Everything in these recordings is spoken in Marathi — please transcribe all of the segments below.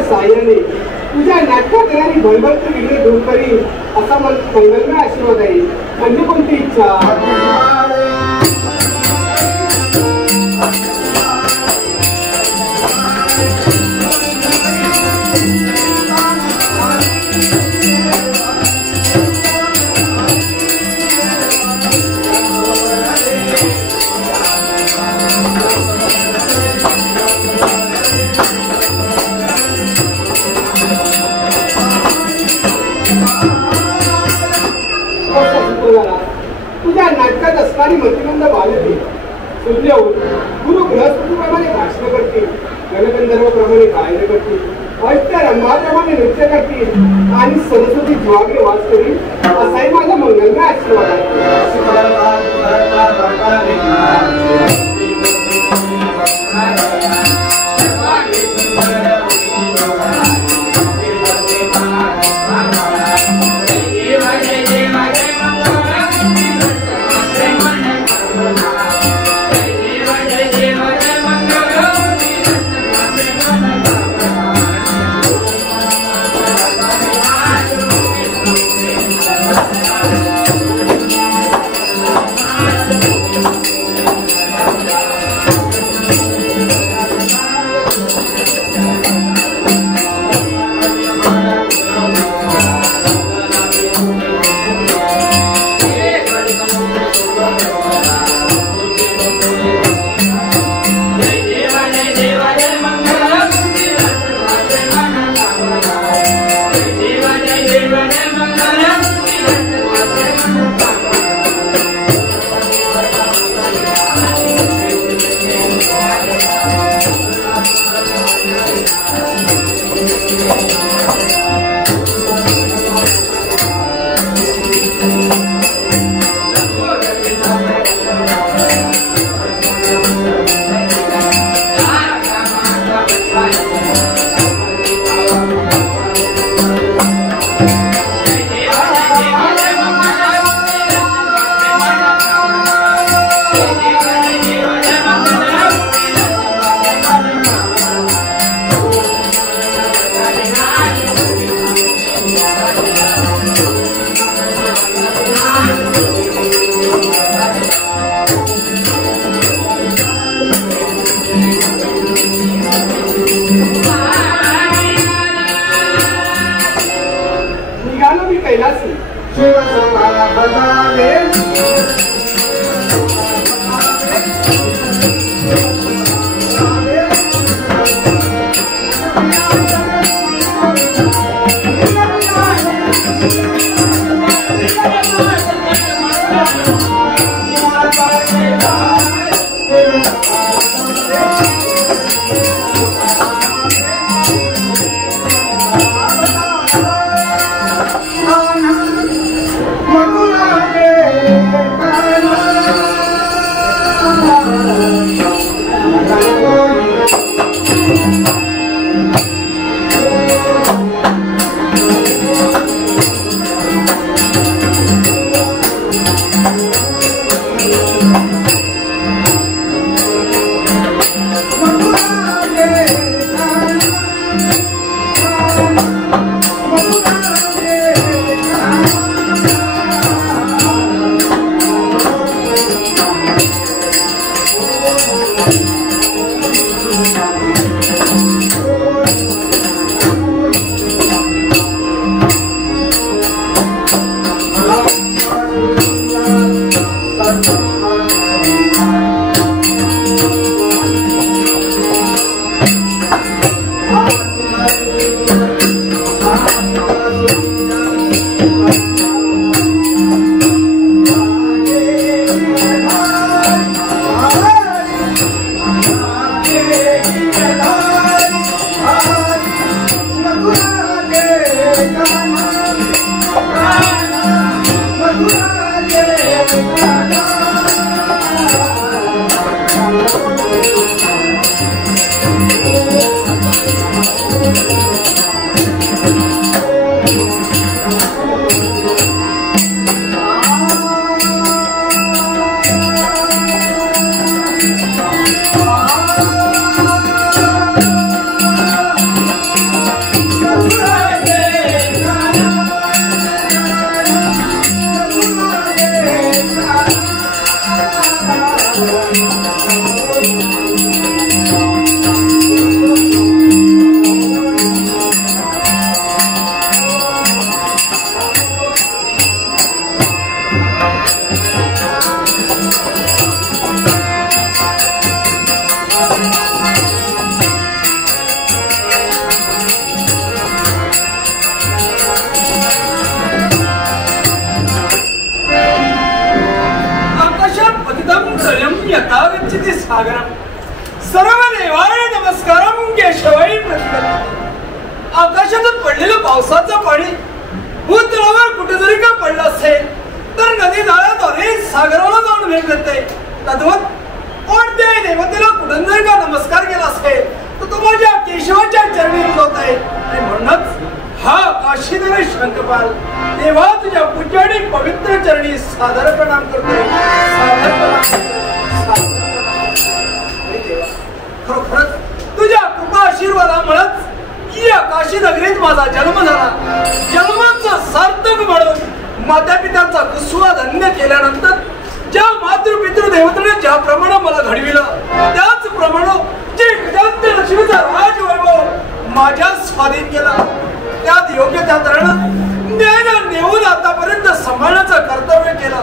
नाट्याच्या साह्याने तुझ्या नाटकात येणारी भयभक्त विघ्ने दूर करी असा मला मंगलमय आशीर्वाद आहे. अन्य कोणती इच्छा? तुझ्या नाटकात असणारी मतिमंद बालके शुद्ध गुरु बृहस्पतीप्रमाणे भाषण करतील, गणगंधर्वप्रमाणे गायन करतील, अष्ट रंगाप्रमाणे नृत्य करतील आणि सरस्वती जीवाग्रे वास करील असाही माझा मंगलमय आशीर्वाद यथागच्छति सागरम सर्व देवाय नमस्कारम केशवाय प्रतिगच्छति। आकाशातून पडलेलं पावसाचं पाणी भूतलावर कुठे जरी का पडलं असेल तर नदी नाळ्याद्वारे सागराला जाऊन भेट देते। तद्वत कोणत्याही देवतेला कुठून जरी का नमस्कार केला असेल तर तो माझ्या केशवाच्या चरणी रुजवत आहे। आणि म्हणूनच हा काशीनगर शंखपाल देवा तुझ्या पूज्य आणि पवित्र चरणी सादर प्रणाम करतोय, सादर प्रणाम देवा। खरोखरच तुझ्या कृपा आशीर्वादामुळेच या काशी नगरीत माझा जन्म झाला। जन्माचं सार्थक म्हणून माता पित्यांचा कुसुमा धन्य केल्यानंतर ज्या मातृपितृ देवतेने ज्याप्रमाणे मला घडविलं त्याचप्रमाणे जे गजांत लक्ष्मीचा राजवैभव माझ्या स्वाधीन केला त्यात योग्य त्या तऱ्हेनं न्यायानं नेऊन आतापर्यंत सांभाळण्याचं कर्तव्य केलं।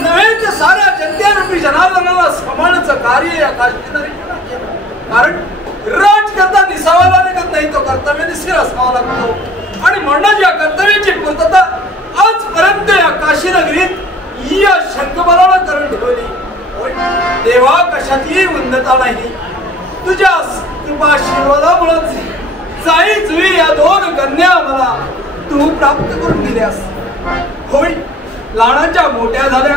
नव्हे तर साऱ्या जनतेरूपी जनार्दनाला सांभाळण्याचं कार्य या काशीनगरीत केलं। कारण राजकर्ता दिसावा लागत नाही, तो कर्तव्य निश्चित असावा लागतो। आणि म्हणून या कर्तव्याची पूर्तता आजपर्यंत या काशीनगरीत या शंखपालाला करून ठेवली। देवा कशातही उन्नता नाही, तुझ्या कृपा आशीर्वादामुळेच जाई जुई या दोन कन्या मला तू प्राप्त करून दिल्यास। होय, लहानाच्या मोठ्या झाल्या,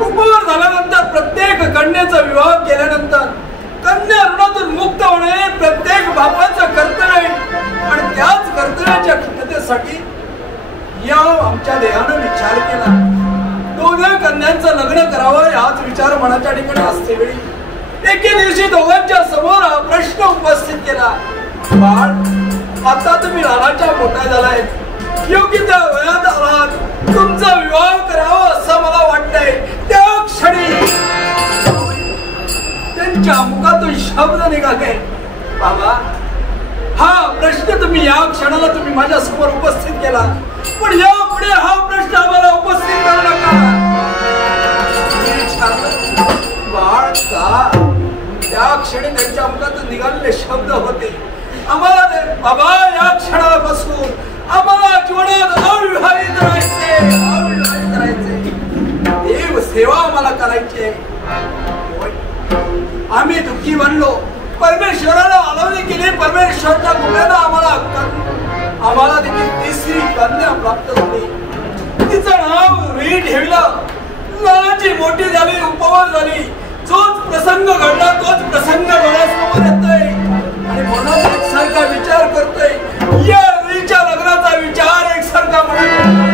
उपवर झाल्यानंतर प्रत्येक कन्याचा विवाह केल्यानंतर कन्या ऋणातून मुक्त होणे प्रत्येक बापाचं कर्तव्य आहे। आणि त्याच कर्तव्याच्या खिन्नतेसाठी या आमच्या देहानं विचार केला दोन्ही कन्यांचं लग्न करावं हाच विचार मनाच्या ठिकाणी असते वेळी एके दिवशी दोघांच्या समोर हा प्रश्न उपस्थित केला, बाळ आता तुम्ही लहानाच्या मोठा झालाय, योग्य त्या वयात आलात, तुमचा विवाह करावा असं मला वाटतंय। त्या क्षणी त्यांच्या मुखातून शब्द निघाले, बाबा हा प्रश्न तुम्ही या क्षणाला तुम्ही माझ्या समोर उपस्थित केला, पण यापुढे हा प्रश्न आम्हाला उपस्थित करू नका। बाळ का त्या क्षणी त्यांच्या मुखातून निघालेले शब्द होते, आम्हाला बाबा या क्षणाला बसून आम्हाला जीवनात अविवाहित राहायचे, अविवाहित राहायचे, देव सेवा आम्हाला करायची आहे। आम्ही दुःखी बनलो, परमेश्वराला आलोनी केली, परमेश्वरच्या कृपेने आम्हाला देखील तिसरी कन्या प्राप्त झाली। तिचं नाव री ठेवलं, लहानाची मोठी झाली, उपवर झाली। जोच प्रसंग घडला तोच प्रसंग डोळ्यासमोर येतोय आणि म्हणून एकसारखा विचार करतोय, या रीच्या लग्नाचा विचार एकसारखा मनात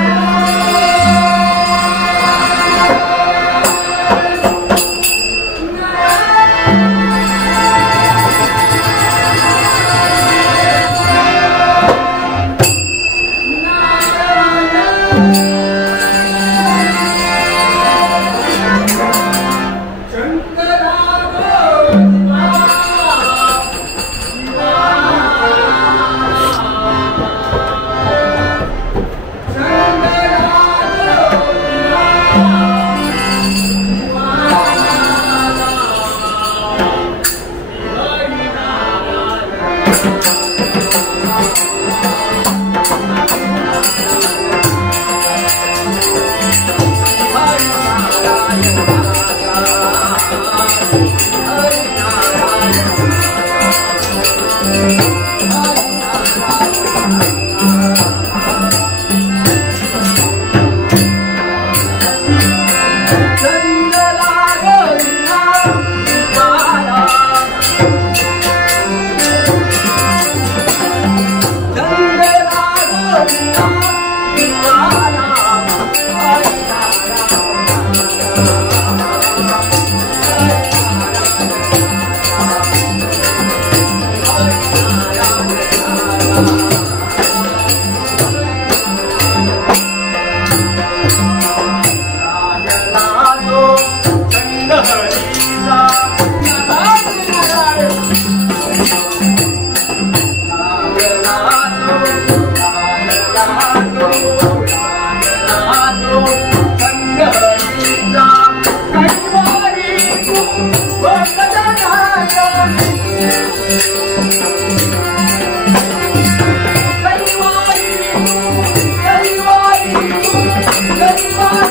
Bye.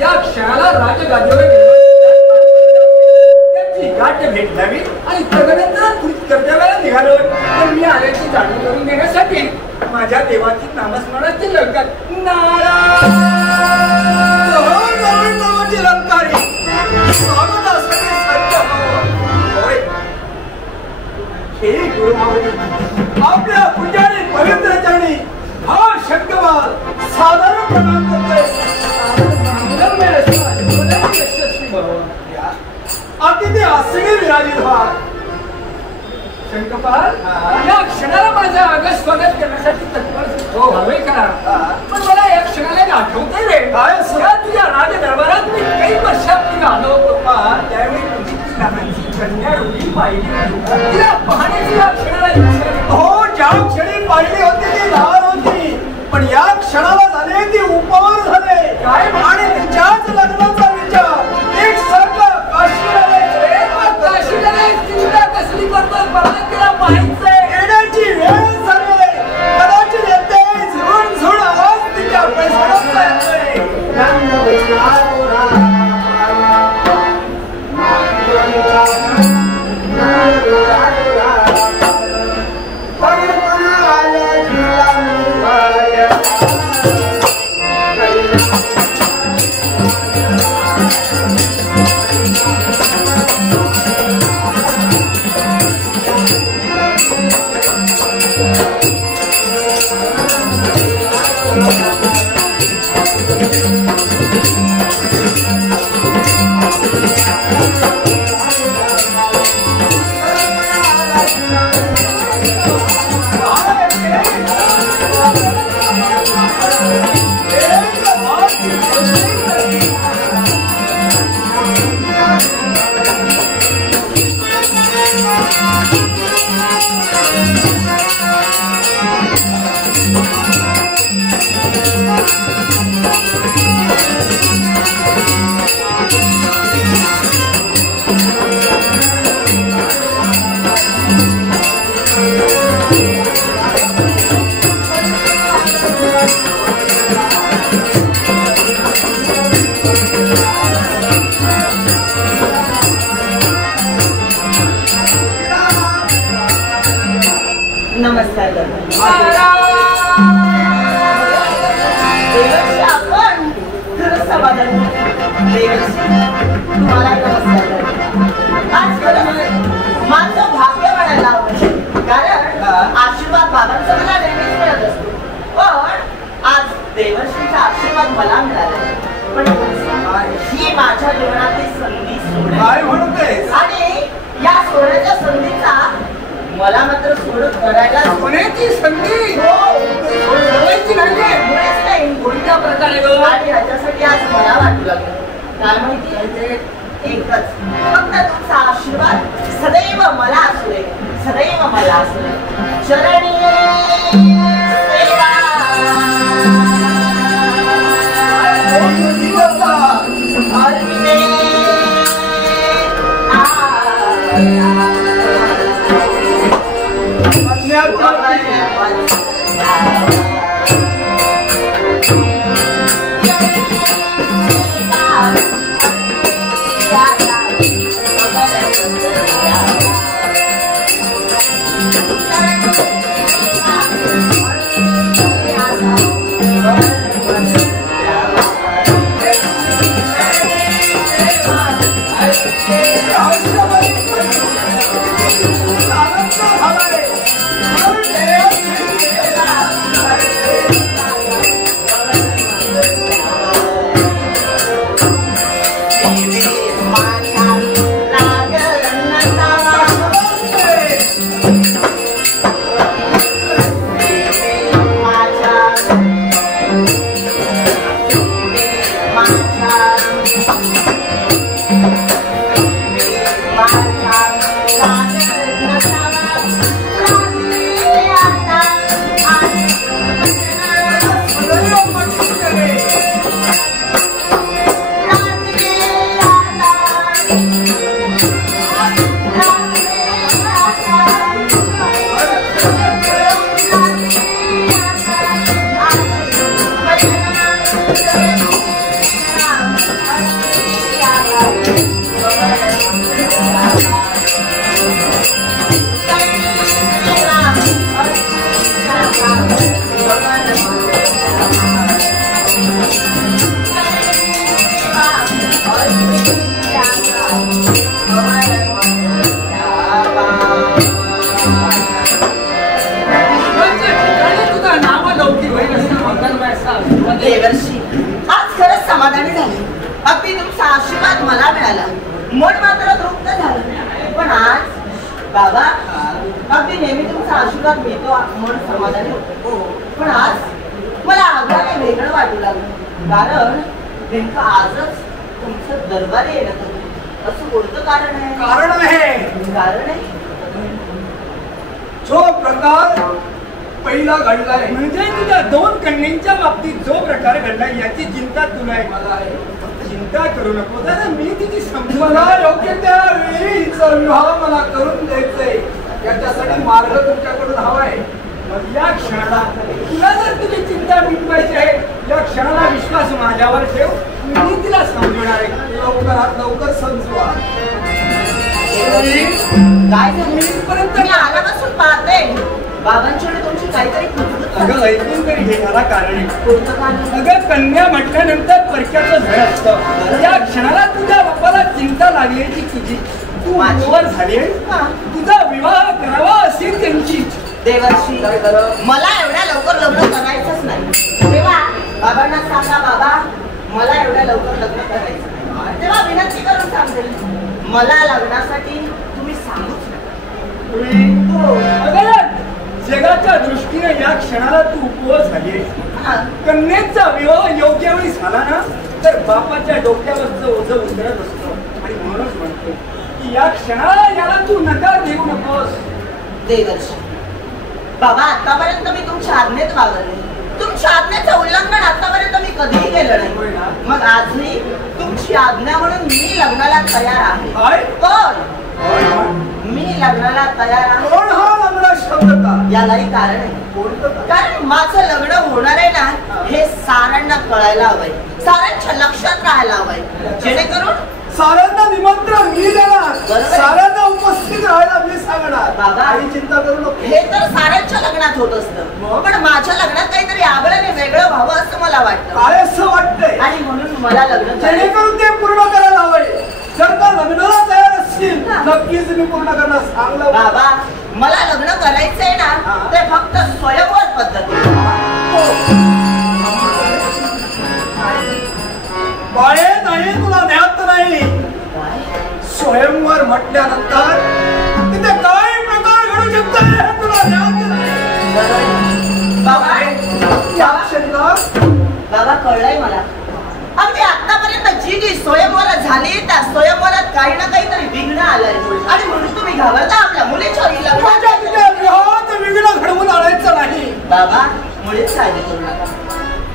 या क्षणाला राजगादीवर त्याची गाठ भेटलावी आणि तदनंतर कर्तव्याला निघालो. तर मी आल्याची जाणीव करून देण्यासाठी माझ्या देवाची नामस्मरणाची लंकात नारायण नावाची लंकारी स्वागतासाठी सज्ज होय. हे गुरुमावली आपल्या पुजारी पवित्र चरणी हा शंकरवाल साधारण प्रणाम करतोय. अतिथी आसनी विराजित व्हा. शंकरपाल या क्षणाला माझं आगस स्वागत करण्यासाठी तत्पर हवे करा. पण मला या क्षणाला एक आठवतंय रे तुझ्या राज दरबारात मी काही वर्षापूर्वी आलो होतो. त्यावेळी तुझी ती लहानची कन्या रुढी पाहिली तिला पाहण्याची या क्षणाला हो ज्या क्षणी पाहिली होती ती लहान होती पण या क्षणाला झाले ती उपवर झाले काय आणि तिच्याच लग्नाचा विचार एक सारखा काशीला चिंता कसली करतो मला तिला पाहायचंय. येण्याची वेळ झाली कदाचित येते झुण झुण आवाज तिच्या पैशाला येतोय. नमस्कार देवर्षी आपण खरंच समाधान देवर्षी तुम्हाला नमस्कार. आज खरं माझं भाग्य म्हणायला हवं कारण आशीर्वाद बाबांचा मला नेहमीच मिळत असतो. पण आज देवर्षीचा आशीर्वाद मला मिळाला. पण ही माझ्या जीवनातली संधी सोडली आणि या सोहळ्याच्या संधीचा मला मात्र सोडत करायला सोन्याची संधी सोडायची नाही. कोणत्या प्रकारे आणि ह्याच्यासाठी आज मला वाटू लागलं काय माहिती एकच फक्त तुमचा आशीर्वाद सदैव मला असू दे सदैव मला असू दे. चरणी देवर्षी आज खरंच समाधानी झाले. अगदी तुमचा आशीर्वाद मला मिळाला. मन मात्र तृप्त झालं. पण आज बाबा अगदी नेहमी तुमचा आशीर्वाद मिळतो मन समाधानी होतो. पण आज मला आग्रहाने वेगळं वाटू लागलं. कारण नेमकं आजच तुमचं दरबारी येणं होतं. असं कोणतं कारण आहे? कारण आहे जो प्रकार पहिला घडलाय म्हणजे तुझ्या दोन कन्यांच्या बाबतीत जो प्रकार घडलाय याची चिंता तुला आहे. मला आहे. चिंता करू नको. मी तिची समजून मला योग्य त्या वेळी हिचा विवाह मला करून द्यायचंय. याच्यासाठी मार्ग तुमच्याकडून हवाय. मग या क्षणाला तुला जर तुझी चिंता मिटवायची आहे या क्षणाला विश्वास माझ्यावर ठेव. मी तिला समजवणार आहे. लवकरात लवकर समजवा. काय पर्यंत मी आल्यापासून पाहते बाबांच्याकडे तुमची काहीतरी अगं ऐकून तरी हे मला कारण आहे. अगं कन्या म्हटल्यानंतर परक्याचं झड असतं. या क्षणाला तुझ्या बापाला चिंता लागली की तुझी तू माझ्यावर झाली आहे. तुझा विवाह करावा अशी त्यांची देवर्षी मला एवढ्या लवकर लग्न करायचंच नाही. तेव्हा बाबांना सांगा बाबा मला एवढ्या लवकर लग्न करायचं नाही. तेव्हा विनंती करून सांगते मला लग्नासाठी तुम्ही सांगूच नका. जगाच्या दृष्टीने या क्षणाला तू उपवास झाली आहे. कन्येचा विवाह योग्य वेळी झाला ना तर बापाच्या डोक्यावरचं ओझं उतरत असतं. आणि म्हणूनच म्हणतो की या क्षणाला याला तू नकार देऊ नकोस. देवर्षी बाबा आतापर्यंत मी तुमच्या आज्ञेत वागले. तुमच्या आज्ञेचं उल्लंघन आतापर्यंत मी कधीही केलं नाही. मग आजही तुमची आज्ञा म्हणून मी लग्नाला तयार आहे. कोण? मी लग्नाला तयार आहे. कोण हा लग्न शब्द का? यालाही कारण आहे. कारण माझं लग्न होणार आहे ना हे साऱ्यांना कळायला हवंय. साऱ्यांच्या लक्षात राहायला हवंय. जेणेकरून साऱ्यांना निमंत्रण मी देणार. साऱ्यांना उपस्थित राहायला मी सांगणार. बाबा काही चिंता करू नको. हे तर साऱ्यांच्या लग्नात होत असतं. पण माझ्या लग्नात काहीतरी आगळ्याने वेगळं व्हावं असं मला वाटतं. काय असं वाटतंय? आणि म्हणून मला लग्न जेणेकरून ते पूर्ण करायला हवंय. जर का लग्नाला तयार असतील नक्कीच मी पूर्ण करणार सांगलं. बाबा मला लग्न करायचंय ना ते फक्त स्वयंवर पद्धती. बाळे नाही तुला ध्यात नाही. स्वयंवर म्हटल्यानंतर तिथे काय प्रकार घडू शकतो हे तुला ध्यात नाही. बाबा कळलंय मला. अगदी आतापर्यंत जी जी स्वयंवर झाली त्या स्वयंवरात काही ना काहीतरी विघ्न आलंय. आणि म्हणून तुम्ही घाबरता आपल्या मुलीच्या विघ्न घडवून आणायचं नाही. बाबा मुळीच काळजी करू नका.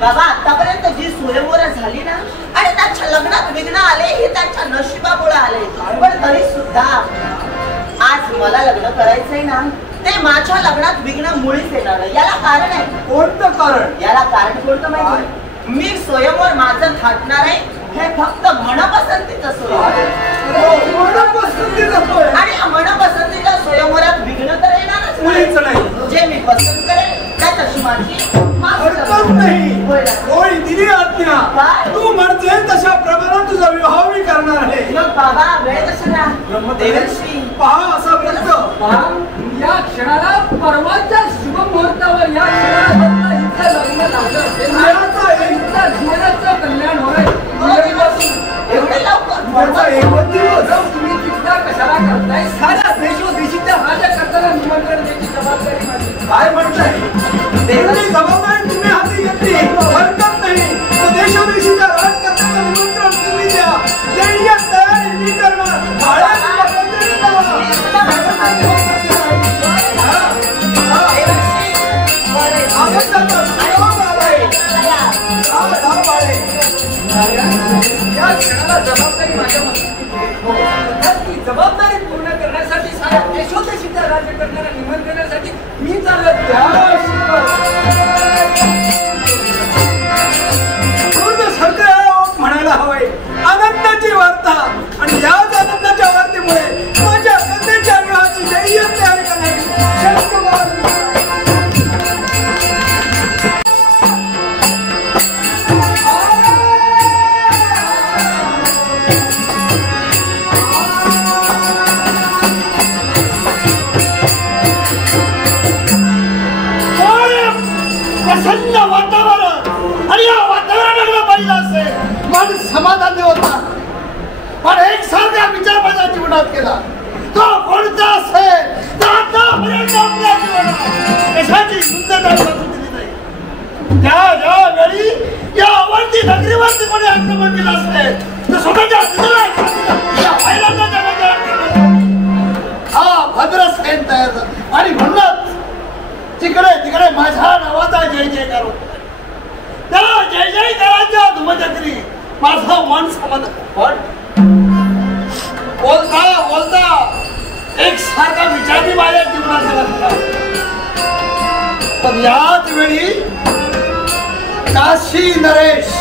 बाबा आतापर्यंत जी स्वयंवर झाली ना आणि त्यांच्या लग्नात विघ्न आले हे त्यांच्या नशिबामुळे आले. पण तरी सुद्धा आज मला लग्न करायचंय ना ते माझ्या लग्नात विघ्न मुळीच येणार. याला कारण आहे. कोणतं कारण? याला कारण कोणतं माहिती? मी स्वयंवर माझं थाटणार आहे हे फक्त मनपसंतीचं सोय. आणि मनपसंतीच्या स्वयंवरात विघ्न तर येणारच मुळीच नाही. जे मी पसंत करेन त्याच्याशी माझी हरकत नाही. कोणी दिली आज्ञा तू म्हणते तशा प्रमाणात तुझा विवाह मी करणार आहे. मग बाबा वेळ कशाला? देवर्षी पहा असा प्रश्न या क्षणाला परवाच्या शुभ मुहूर्तावर या क्षणाला इथं लग्न झालं असेल जीवनाचं कल्याण होय. एवढे लवकर तुम्ही चिंता कशाला करताय? साऱ्या देशोदेशीच्या राजकर्त्याला निमंत्रण द्यायची जबाबदारी माझी. काय म्हणताय? जबाबदारी तुम्ही हाती घेतली हरकत नाही. देशोदेशीच्या राजकर्त्याला निमंत्रण तुम्ही द्या. तयारी मी करणार. जबाबदारी पूर्ण करण्यासाठी साऱ्या देशोदेशीचा राज्य करणाऱ्या निमंत्रणासाठी मी चालत म्हणायला हवंय आनंदाची वार्ता आणि याच आनंदाच्या वार्तेमुळे माझ्या कन्येच्या विवाहाची जय्यत तयार करण्याची प्रसन्न वातावरण आणि या वातावरणाकडे पाहिलं असेल मन समाधानी होता पण एक सारखा विचार माझ्या जीवनात केला तो कोणता असेल तर आतापर्यंत आपल्या जीवनात कशाची शुद्धता दिली नाही त्या वेळी या अवंती नगरीवरती कोणी आक्रमण केलं असेल तर स्वतःच्या हा भद्रसेन तयार झाला आणि म्हणूनच तिकडे तिकडे माझ्या नावाचा जय जयकार होता त्या जय जयकाराच्या धुमचक्री माझं मन समाधान पण बोलता बोलता एक सारखा विचार मी माझ्या जीवनात झाला पण याच वेळी काशी नरेश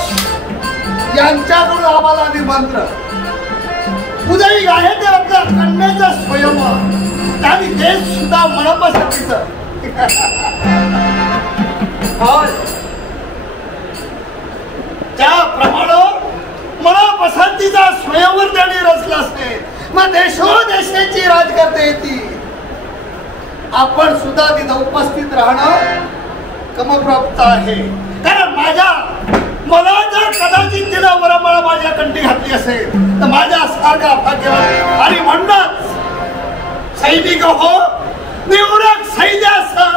यांच्याकडून आम्हाला निमंत्रण उदयी आहे ते आपल्या कन्याचा स्वयंवर आणि ते सुद्धा मनपसंतीचं त्याप्रमाणे मनपसंतीचा स्वयंवर त्यांनी रचला असेल मग देशोदेशाची राजकारते येतील आपण सुद्धा तिथं उपस्थित राहणं क्रमप्राप्त आहे कारण मला जर कदाचित तिला वरंबळ माझ्या कंठी घातली असेल तर माझ्या सारखा भाग्यवान आणि म्हणणं सैनिक हो निवडक सैन्यासह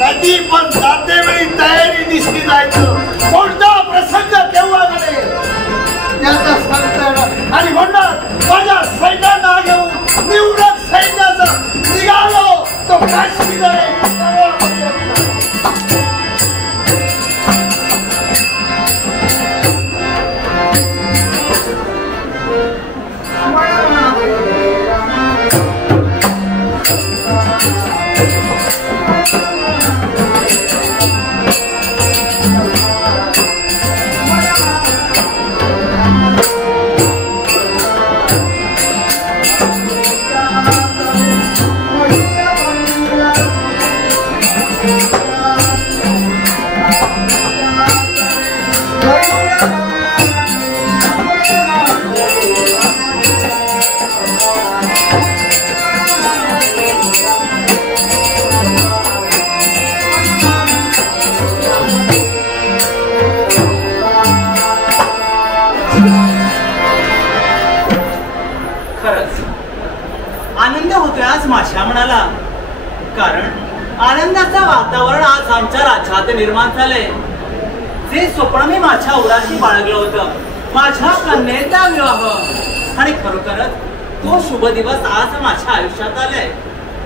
कधी पण जातेवेळी तयारी दिसली जायचं कोणता प्रसंग केव्हा घडेल याचा सांगता येणार आणि म्हणणार माझ्या सैन्यांना घेऊन निवडक सैन्याचं निघालो तो काश्मीर माशा म्हणाला कारण आनंदाचं वातावरण आज आमच्या राज्यात निर्माण झालंय जे स्वप्न मी माझ्या उराशी बाळगलं होतं माझ्या कन्येचा विवाह आणि खरोखरच तो शुभ दिवस आज माझ्या आयुष्यात आलाय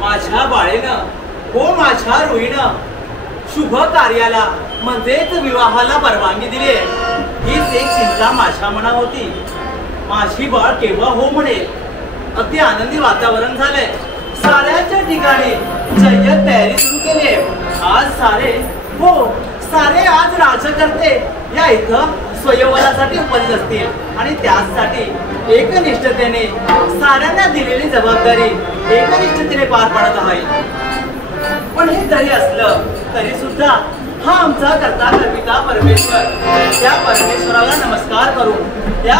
माझ्या बाळेनं हो माझ्या रुईनं शुभ कार्याला म्हणजेच विवाहाला परवानगी दिली हीच एक चिंता माझ्या मनात होती माझी बाळ केव्हा हो म्हणेल अगदी आनंदी वातावरण झालंय साऱ्याच्या ठिकाणी जय्यत तयारी सुरू केली आज सारे आज राज्यकर्ते या इथं स्वयंवरासाठी उपस्थित असतील आणि त्यासाठी एकनिष्ठतेने साऱ्यांना दिलेली जबाबदारी एकनिष्ठतेने पार पाडत आहे पण हे जरी असलं तरी सुद्धा हा आमचा कर्ता कर्मिता परमेश्वर त्या परमेश्वराला नमस्कार करून या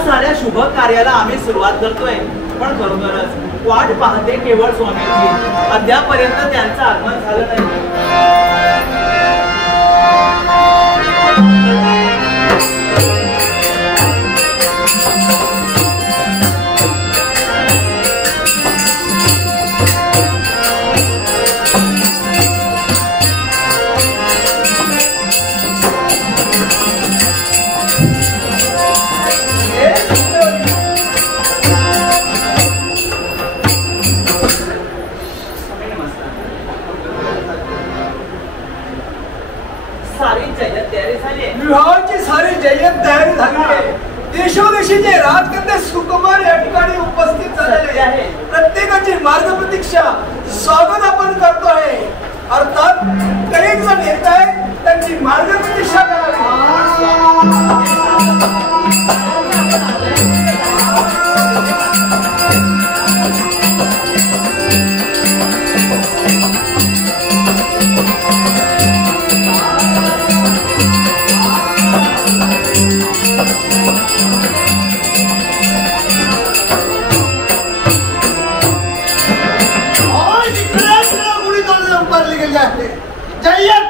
साऱ्या शुभ कार्याला आम्ही सुरुवात करतोय पण बरोबरच वाट पाहते केवळ स्वामींची अद्यापर्यंत त्यांचं आगमन झालं नाही मार्ग प्रतीक्षा स्वागत आपण करतोय. अर्थात कलेज येत आहे त्यांची मार्ग प्रतीक्षा करावी.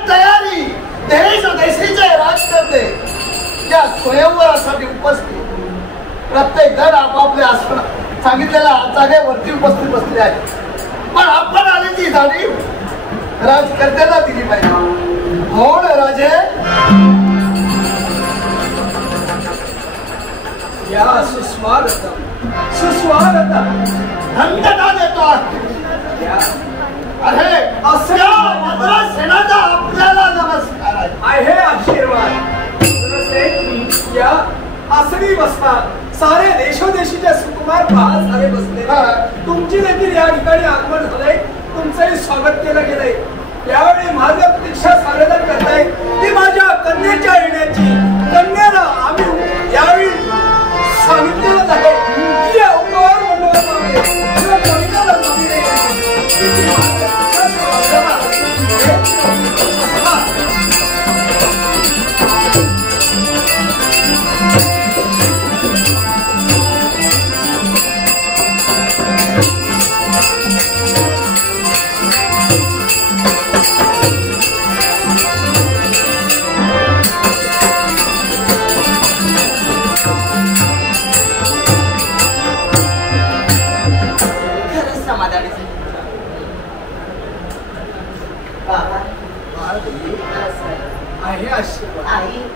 तयारी देश देशाचे राजकर्ते या स्वयंवरासाठी उपस्थित. प्रत्येक जण आपापल्या आसन सांगितलेल्या जागेवरती उपस्थित बसले आहे. पण आपण आल्याची जाणीव राजकर्त्याला दिली पाहिजे. हो ना राजे? या सुस्वागत सुस्वागत धन्यता देतो. अरे असल्या मद्रास सेनाचा आपल्याला नमस्कार आहे. आशीर्वाद या आसनी बसता सारे देशोदेशीचे सुकुमार पाच सारे बसले. तुमची देखील या ठिकाणी आगमन झालंय. तुमचंही स्वागत केलं गेलंय. यावेळी मार्ग प्रतीक्षा सारेजण करताय ती माझ्या कन्येच्या येण्याची. कन्याला आम्ही यावेळी सांगितलेलंच आहे की या उपहार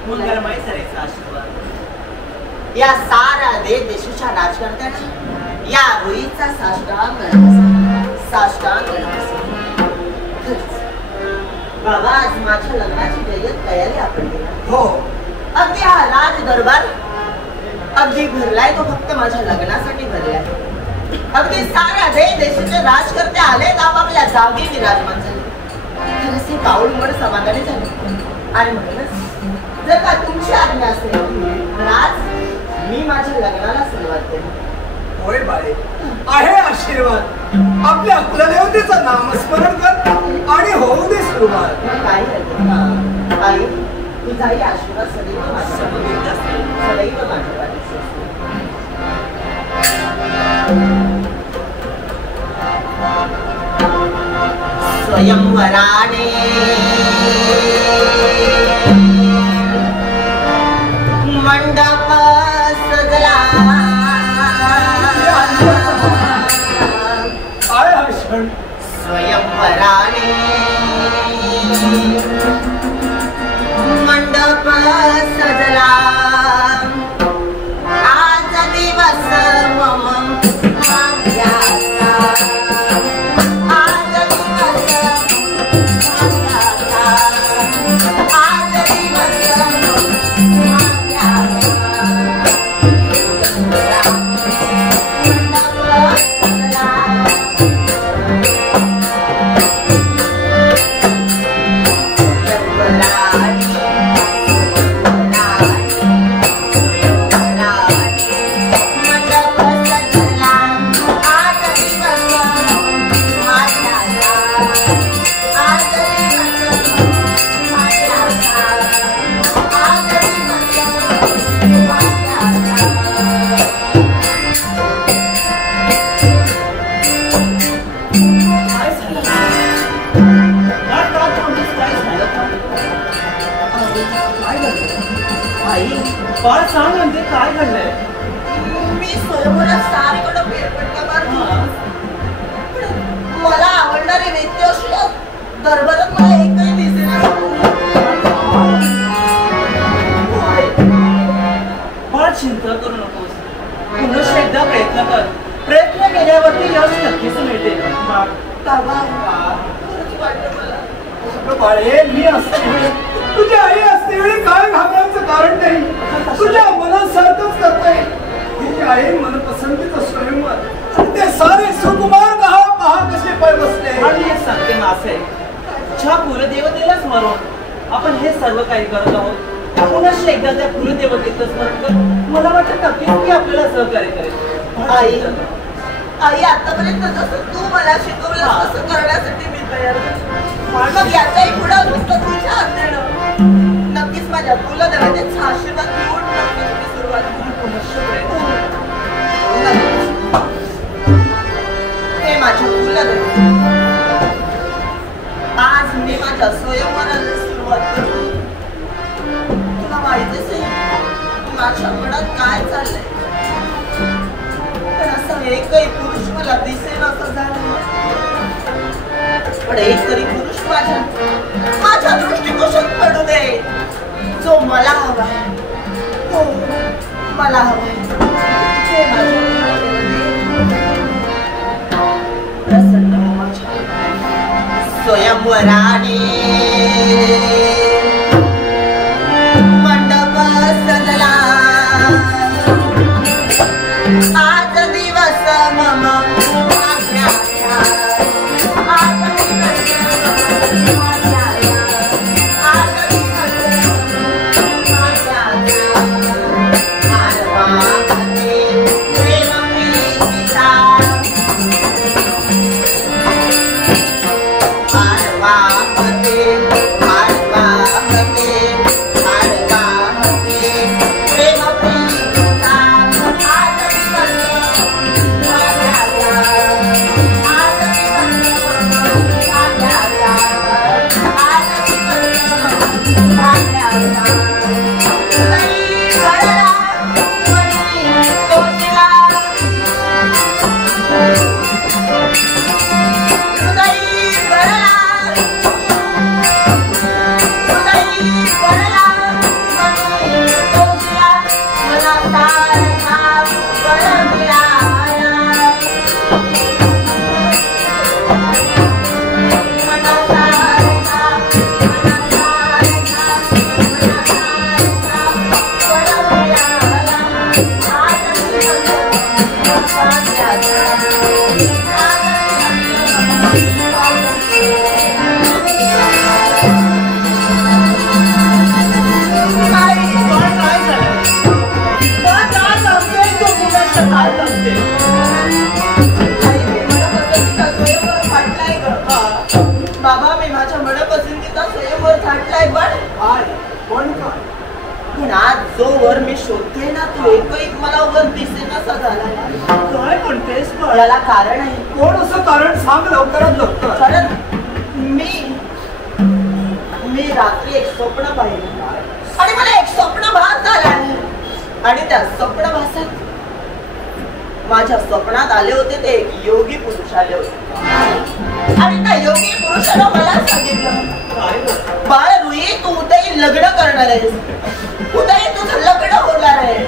मंडळामध्ये या सारा देशाच्या राजकारत्यांना या रुईचा साष्टांग बाबा. आज माझ्या लग्नाची जय्यत तयारी आपण केली. हो. अगदी हा राज दरबार अगदी भरलाय. तो फक्त माझ्या लग्नासाठी भरलाय. अगदी सारा देशाचे राजकर्ते आलेत आपापल्या जागी विराजमान झाले. खरंच हे पाऊल मन समाधानी झाले. आणि म्हणूनच जर का तुमची आज्ञा असेल तर आज मी माझ्या लग्नाला सुरुवात केली. होय बाळे, आहे आशीर्वाद. आपल्या कुलदेवतेचं नामस्मरण कर आणि होऊ दे सुरुवात. काही हरकत आई, तुझाही आशीर्वाद सदैव माझ्या सदैव माझ्या पाठीशी स्वयंवराने मंडप सजला. स्वयंवराने मंडप सजला. आज दिवस मम भाग्याचा. आज दिवस भाग्याचा. आज दिवस बाळ सांग म्हणजे काय घडलंय? मी स्वयंवरात सारीकडे फेरफटका मारतो. मला आवडणारे नृत्य असलं दरबारात मला एकही दिसेना. बाळ चिंता करू नकोस. पुन्हा एकदा प्रयत्न कर. प्रयत्न केल्यावरती यश नक्कीच मिळते. बाळे, मी असते तुझी आई असते वेळी काय घाबरायचं कारण नाही. तुझ्या मनासारखंच करताय. तुझी आई मनपसंतीचं स्वयंवर ते सारे सुकुमार का पाय बसले. आणि एक सांगते मासे, ज्या कुलदेवतेला स्मरून आपण हे सर्व काही करत आहोत, पुनश्च एकदा त्या कुलदेवतेचं स्मरण कर. मला वाटतं नक्कीच की आपल्याला सहकार्य करेल. आई आई आतापर्यंत जसं तू मला शिकवलं तसं करण्यासाठी मी तयार आहे. मग याचाही पुढं नुसतं तुझ्या हातानं नक्कीच माझ्या कुलदेवतेचा आशीर्वाद घेऊन नक्कीच मी सुरुवात करू. पुनश्च हे माझ्या कुलदेवते, आज मी माझ्या स्वयंवराला सुरुवात करतो. तुला माहितीच आहे माझ्या मनात काय चाललंय, पण असं एकही पुरुष मला दिसेल असं झालं. पण एक तरी पुरुष माझ्या दृष्टिकोशात पडू दे, जो मला हवाय, हो मला हवाय. प्रसन्न हो माझ्या स्वयंवराने मंडप सजला. आज दिवस मम भाग्याचा, आज दिवस मम भाग्याचा, आज दिवस मम भाग्याचा. मानवामध्ये प्रेम प्रीतीचा, मानवामध्ये प्रेम प्रीतीचा. आज बाबा मी माझ्या मनपसंतीचा स्वयंवर थाटलाय. पण आज जो वर मी शोधते ना तो एकही मला वर दिसेनासा झालाय. काय म्हणतेस? याला कारण आहे. कोण असं कारण सांग लवकरात लवकर. कारण मी रात्री एक स्वप्न पाहिलं आणि मला एक स्वप्न भास झाला आणि त्या स्वप्नभासात माझ्या स्वप्नात आले होते ते एक योगी पुरुष आले होते आणि त्या योगी पुरुषानं मला सांगितलं, बाळ रुई तू उद्या लग्न करणार आहेस, उद्या तुझं लग्न होणार आहे.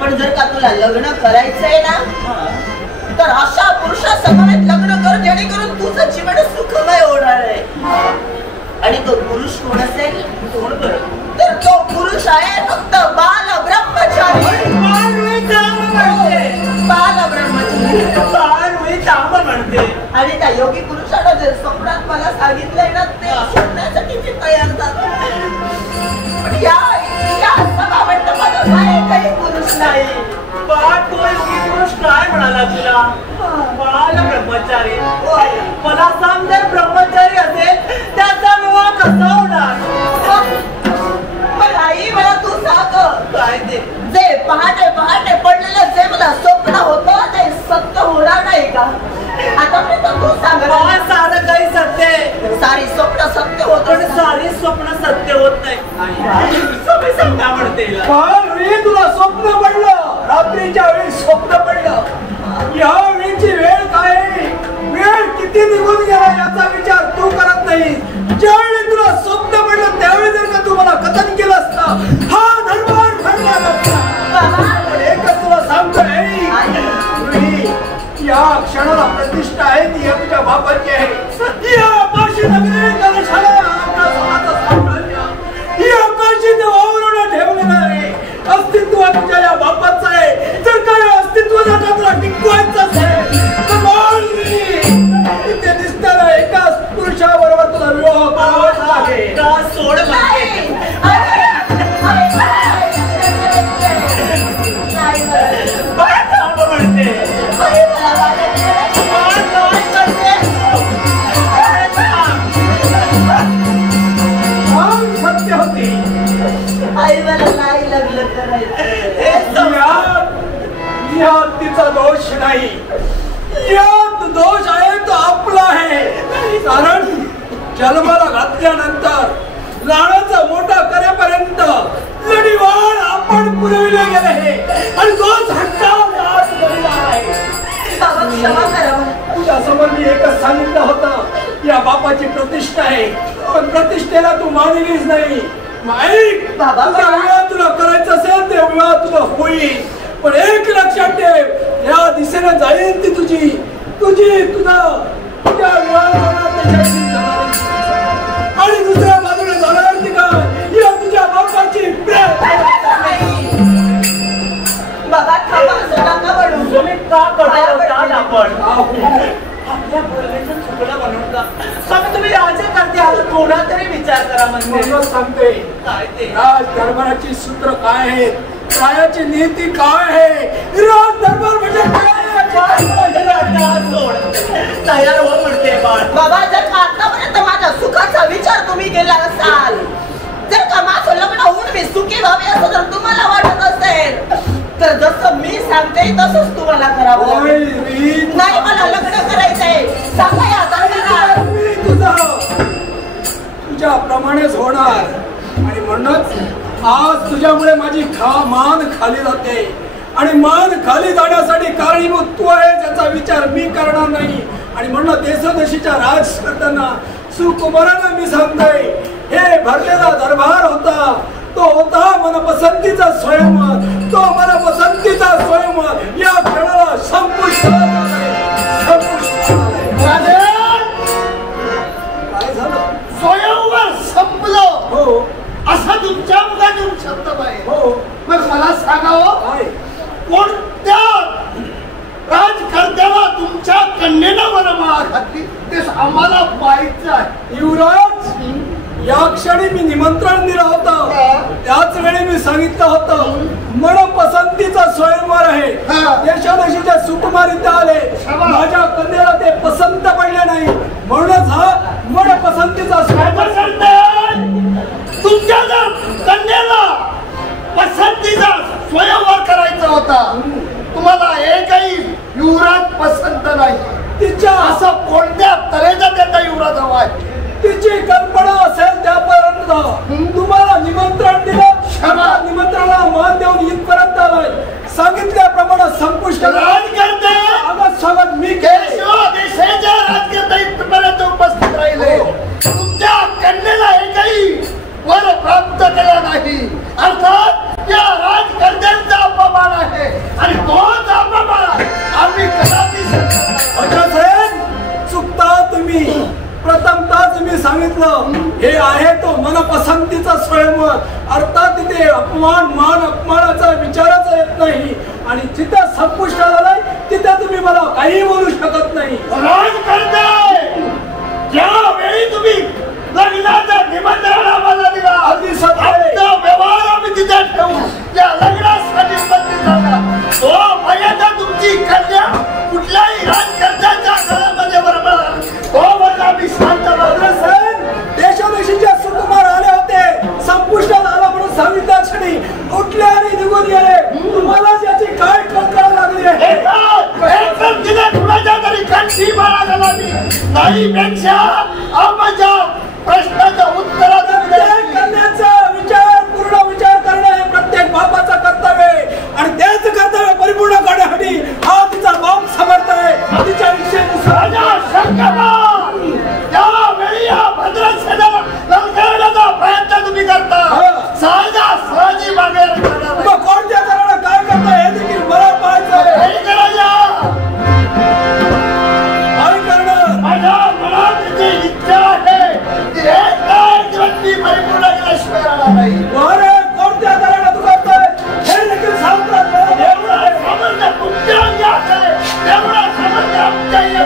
पण जर का तुला लग्न करायचंय ना तर अशा पुरुषा समवेत लग्न कर जेणेकरून तुझं जीवन सुखमय होणार आहे. आणि तो पुरुष कोण असेल? तर तो पुरुष आहे फक्त बाल ब्रह्मचारी. आणि त्या योगी पुरुषानं जे स्वप्नात मला सांगितलंय ना ते शोधण्यासाठी मी तयार झालो. पण या सभामंडपात काही पुरुष नाही. तो योगी पुरुष काय म्हणाला तुला? बाल ब्रह्मचारी. मला सांग, जर ब्रह्मचारी असेल त्याचा विवाह कसा होणार? आई मला तू सांग, काय ते जे पहाटे पहाटे पडलेलं जे मला स्वप्न होतं ते सत्य होणार नाही का? आतापर्यंत तू सांग. सारं काही सत्य आहे. सारी स्वप्न सत्य होत पण सारी स्वप्न सत्य होत नाही. सांगा म्हणते तुला स्वप्न पडलं, रात्रीच्या वेळी स्वप्न पडलं. या वेळीची वेळ काय, वेळ किती निघून गेला याचा विचार तू करत नाही. ज्यावेळी तुला स्वप्न पडलं त्यावेळी जर का तू मला कथन केलं असतं हा धर्मार ठरला नसता. एकच तुला सांगतोय, या क्षणाला प्रतिष्ठा आहे ती तुझ्या बापाची आहे. या काशी नगरीत दर्शनाला आपला स्वतःचं साम्राज्य, या काशीत वावरून ठेवलेलं आहे. अस्तित्व तुझ्या या बापाचं आहे. जर काय अस्तित्व तुला टिकवायचं असेल तर दोष नाही, यात दोष आहे तो आपला आहे. कारण जन्माला घातल्यानंतर लहानाचा मोठा करेपर्यंत लढीवाळ आपण पुरविले गेले हे आणि तोच हट्टाचा आज घडला आहे. बाबा क्षमा करा. तुझ्या समोर मी एकच सांगितलं होतं, या बापाची प्रतिष्ठा आहे, पण प्रतिष्ठेला तू मानलीच नाही. ऐक बाबा, विवाह तुला करायचं असेल ते विवाह तुला होईल, पण एक लक्षात ठेव, या दिशेने जाईल ती तुझ्या विवाहाला आणि दुसऱ्या बाजूने जाणार ती काय या तुझ्या बापाची बाबा थांबा, असं नका म्हणू. तुम्ही का करता आपण आपल्या बोलण्याचं चुकलं म्हणून का स्वामी तुम्ही राजे करते आहात, थोडा तरी विचार करा. म्हणजे सांगते काय ते राज दरबाराची सूत्र काय आहेत, रायाची नीती काय आहे, राज दरबार म्हणजे तयार हो म्हणते बाबा. जर का आतापर्यंत माझ्या सुखाचा विचार तुम्ही केला असाल, जर का माझं लग्न होऊन मी सुखी व्हावे असं जर तुम्हाला वाटत असेल, तर जसं मी सांगते तसंच तुम्हाला करावं. नाही मला लग्न करायचंय, सांगा या तुझ्या प्रमाणेच होणार. आणि म्हणूनच आज तुझ्यामुळे माझी मान खाली जाते आणि मान खाली जाण्यासाठी कारणीभूत तू आहे, ज्याचा विचार मी करणार नाही. आणि म्हणून देशोदेशीच्या राज करताना सुकुमारांना मी सांगतोय, हे भरलेला दरबार होता, तो होता मनपसंतीचा स्वयंवर, तो मनपसंतीचा स्वयंवर या क्षणाला संपुष्टात काय झालं? स्वयंवर संपलं हो असा तुमच्या मुखातून शब्द पाहिजे. हो मग मला सांगावं, काय कोणत्या राजकर्त्याला तुमच्या कन्येनं वरमाळा घातली ते आम्हाला माहित आहे. युवराज, या क्षणी मी निमंत्रण दिलं होतं, त्याच वेळी मी सांगितलं होतं मनपसंतीचा स्वयंवर आहे. देशोदेशीच्या सुकुमार इथे आले, माझ्या कन्याला ते पसंत पडले नाही, म्हणूनच हा मनपसंतीचा स्वयंवर. तुमच्या जर कन्याला पसंतीचा स्वयंवर करायचा होता, तुम्हाला एकही युवराज पसंत नाही, तिच्या असं कोणत्या तऱ्हेचा त्यांना युवराज हवा आहे? तिची कल्पना असेल त्यापर्यंत तुम्हाला निमंत्रण दिलं, निमंत्रणाला मान देऊन इथपर्यंत आलाय. सांगितल्याप्रमाणे संपुष्ट राजकर्ते स्वागत मी देशाच्या राजकर्ते इथपर्यंत उपस्थित राहिले, तुमच्या कन्येला एकही वर प्राप्त केला नाही, अर्थात या राजकर्त्यांचा अपमान आहे आणि तोच अपमान आम्ही कदापि चुकता तुम्ही. प्रथमतःच मी सांगितलं, हे आहे तो मनपसंतीचा स्वयंवर, अर्थात तिथे मान अपमानाचा विचारच येत नाही. आणि जिथे संपुष्ट झालाय तिथे तुम्ही मला काही बोलू शकत नाही. राजकर्ते, ज्यावेळी तुम्ही लग्नाचं निमंत्रण आम्हाला दिला, अगदी सत्य व्यवहार आम्ही तिथे ठेवू, त्या लग्नासाठी उपस्थित झाला, तो मर्यादा तुमची कन्या कुठल्याही राजकर्त्याच्या घरामध्ये बरोबर तो म्हणजे आम्ही शांत देशोदेशीच्या सुकुमार आले होते, संपुष्टात आला म्हणून सांगितल्या क्षणी उठले आणि निघून गेले. तुम्हाला याची काय कल्पना लागली आहे? कुणाच्या तरी कंठी बाळा नाही पेक्षा आमच्या प्रश्नाचं उत्तर करण्याचा पूर्ण विचार करणं हे प्रत्येक बापाचं कर्तव्य आहे. आणि त्याच कर्तव्य परिपूर्ण करण्यासाठी हा तिचा बाप समर्थ आहे. तिच्या इच्छेनुसार त्यावेळी या भद्रसेनेला ललकारण्याचा प्रयत्न तुम्ही करता, सहजासहजी मागे कोणत्या कारणाला काय करता हे देखील मला पाहायचं आहे. काय करणार? माझ्या मनात जी इच्छा आहे ती एक व्यक्ती परिपूर्ण केल्याशिवाय राहणार नाही. कोणत्या कारणाला तू करतोय हे देखील सांगतात. एवढं समजणं तुमच्या अंगी आहे, एवढं समजणं आमच्या अंगी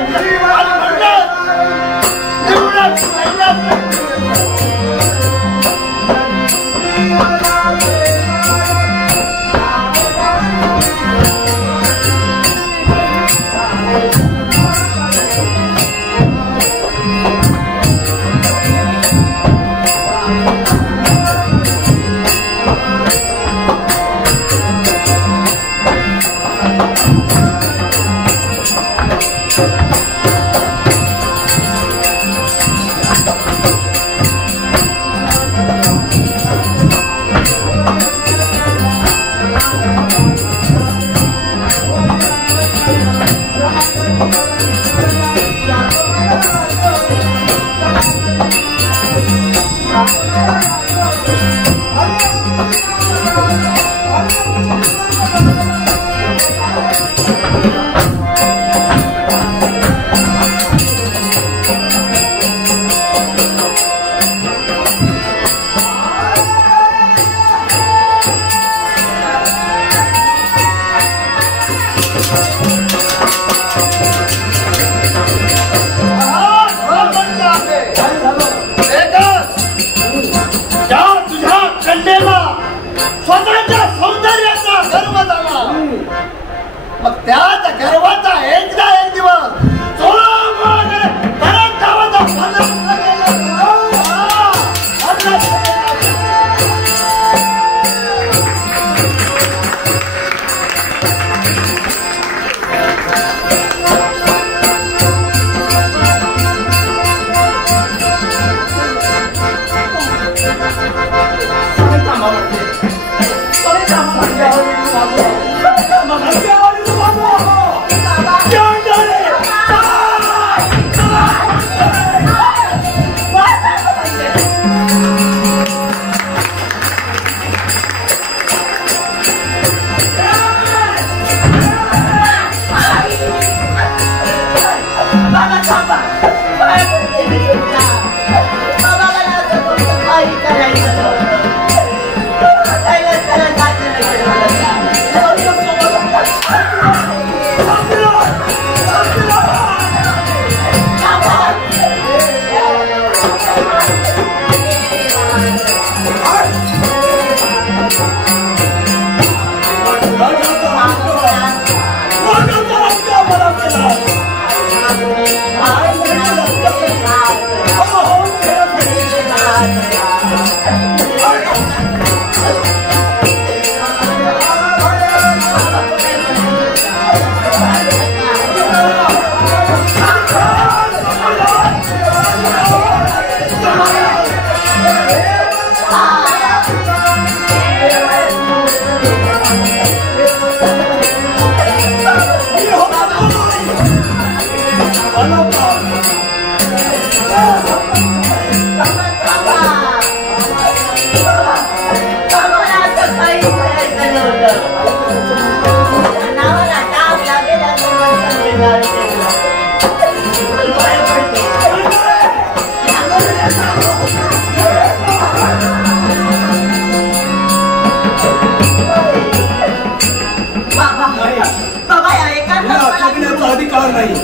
अधिकार नाही.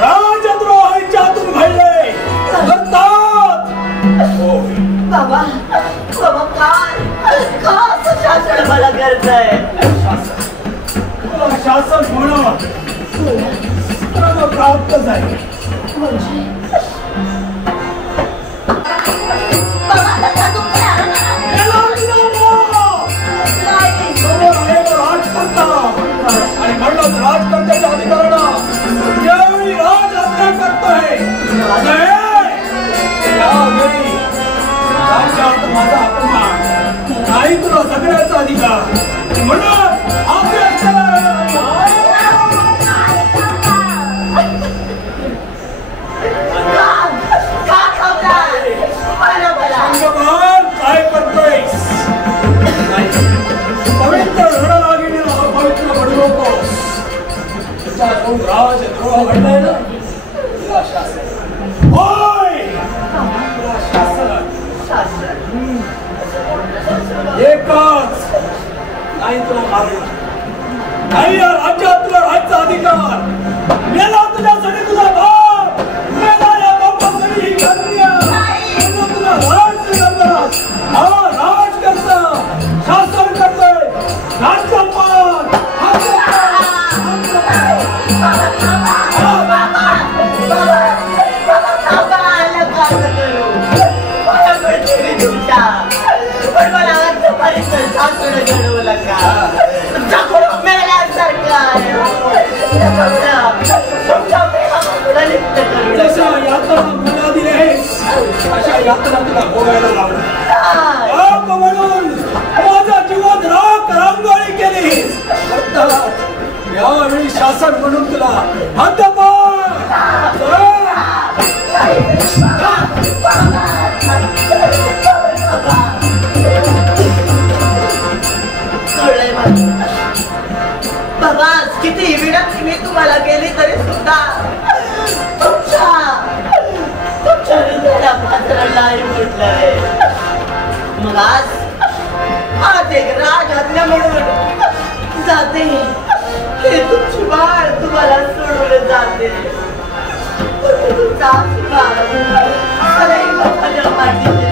राजद्रोहाच्यातून घडले करतात. बाबा बाबा का असं शासन मला करताय? शासन होणं प्राप्त झाले. आणि म्हणलं राजकर्त्याच्या अधिकारानं ज्यावेळी राज आज्ञा करतोय त्यावेळी राज्यात माझा अपमान नाही, तुला सगळ्याचा अधिकार म्हणून काय करतोय? पवित्र रणरागिणीला अपवित्र बनू नकोस. तुझ्याकडून राजद्रोह घडलाय ना, तुला शासन होय, तुला शासन एकच नाही, तुला मारलं नाही. या राज्यात तुला राज्याचा अधिकार मेला, तुझ्यासाठी तुझा बाप मेला, या बापासाठी ही कन्या तुला राज्य करतात. हा राज करता शासन करतोय राज्यपाल. यातना दिलेस अशा यातना तुला भोगायला लावलं म्हणून माझ्या जीवात राख रांगोळी केलीस. अर्थात यावेळी शासन म्हणून तुला हद्दपार बाबा किती विनंती मी तुम्हाला केली तरी सुद्धा तुमच्या हृदयाला पात्र नाही म्हटलंय. मग आज एक राजआज्ञा म्हणून जाते हे तुमची बाळ तुम्हाला सोडून जाते. तुमचा आशीर्वाद सदैव माझ्या पाठीशी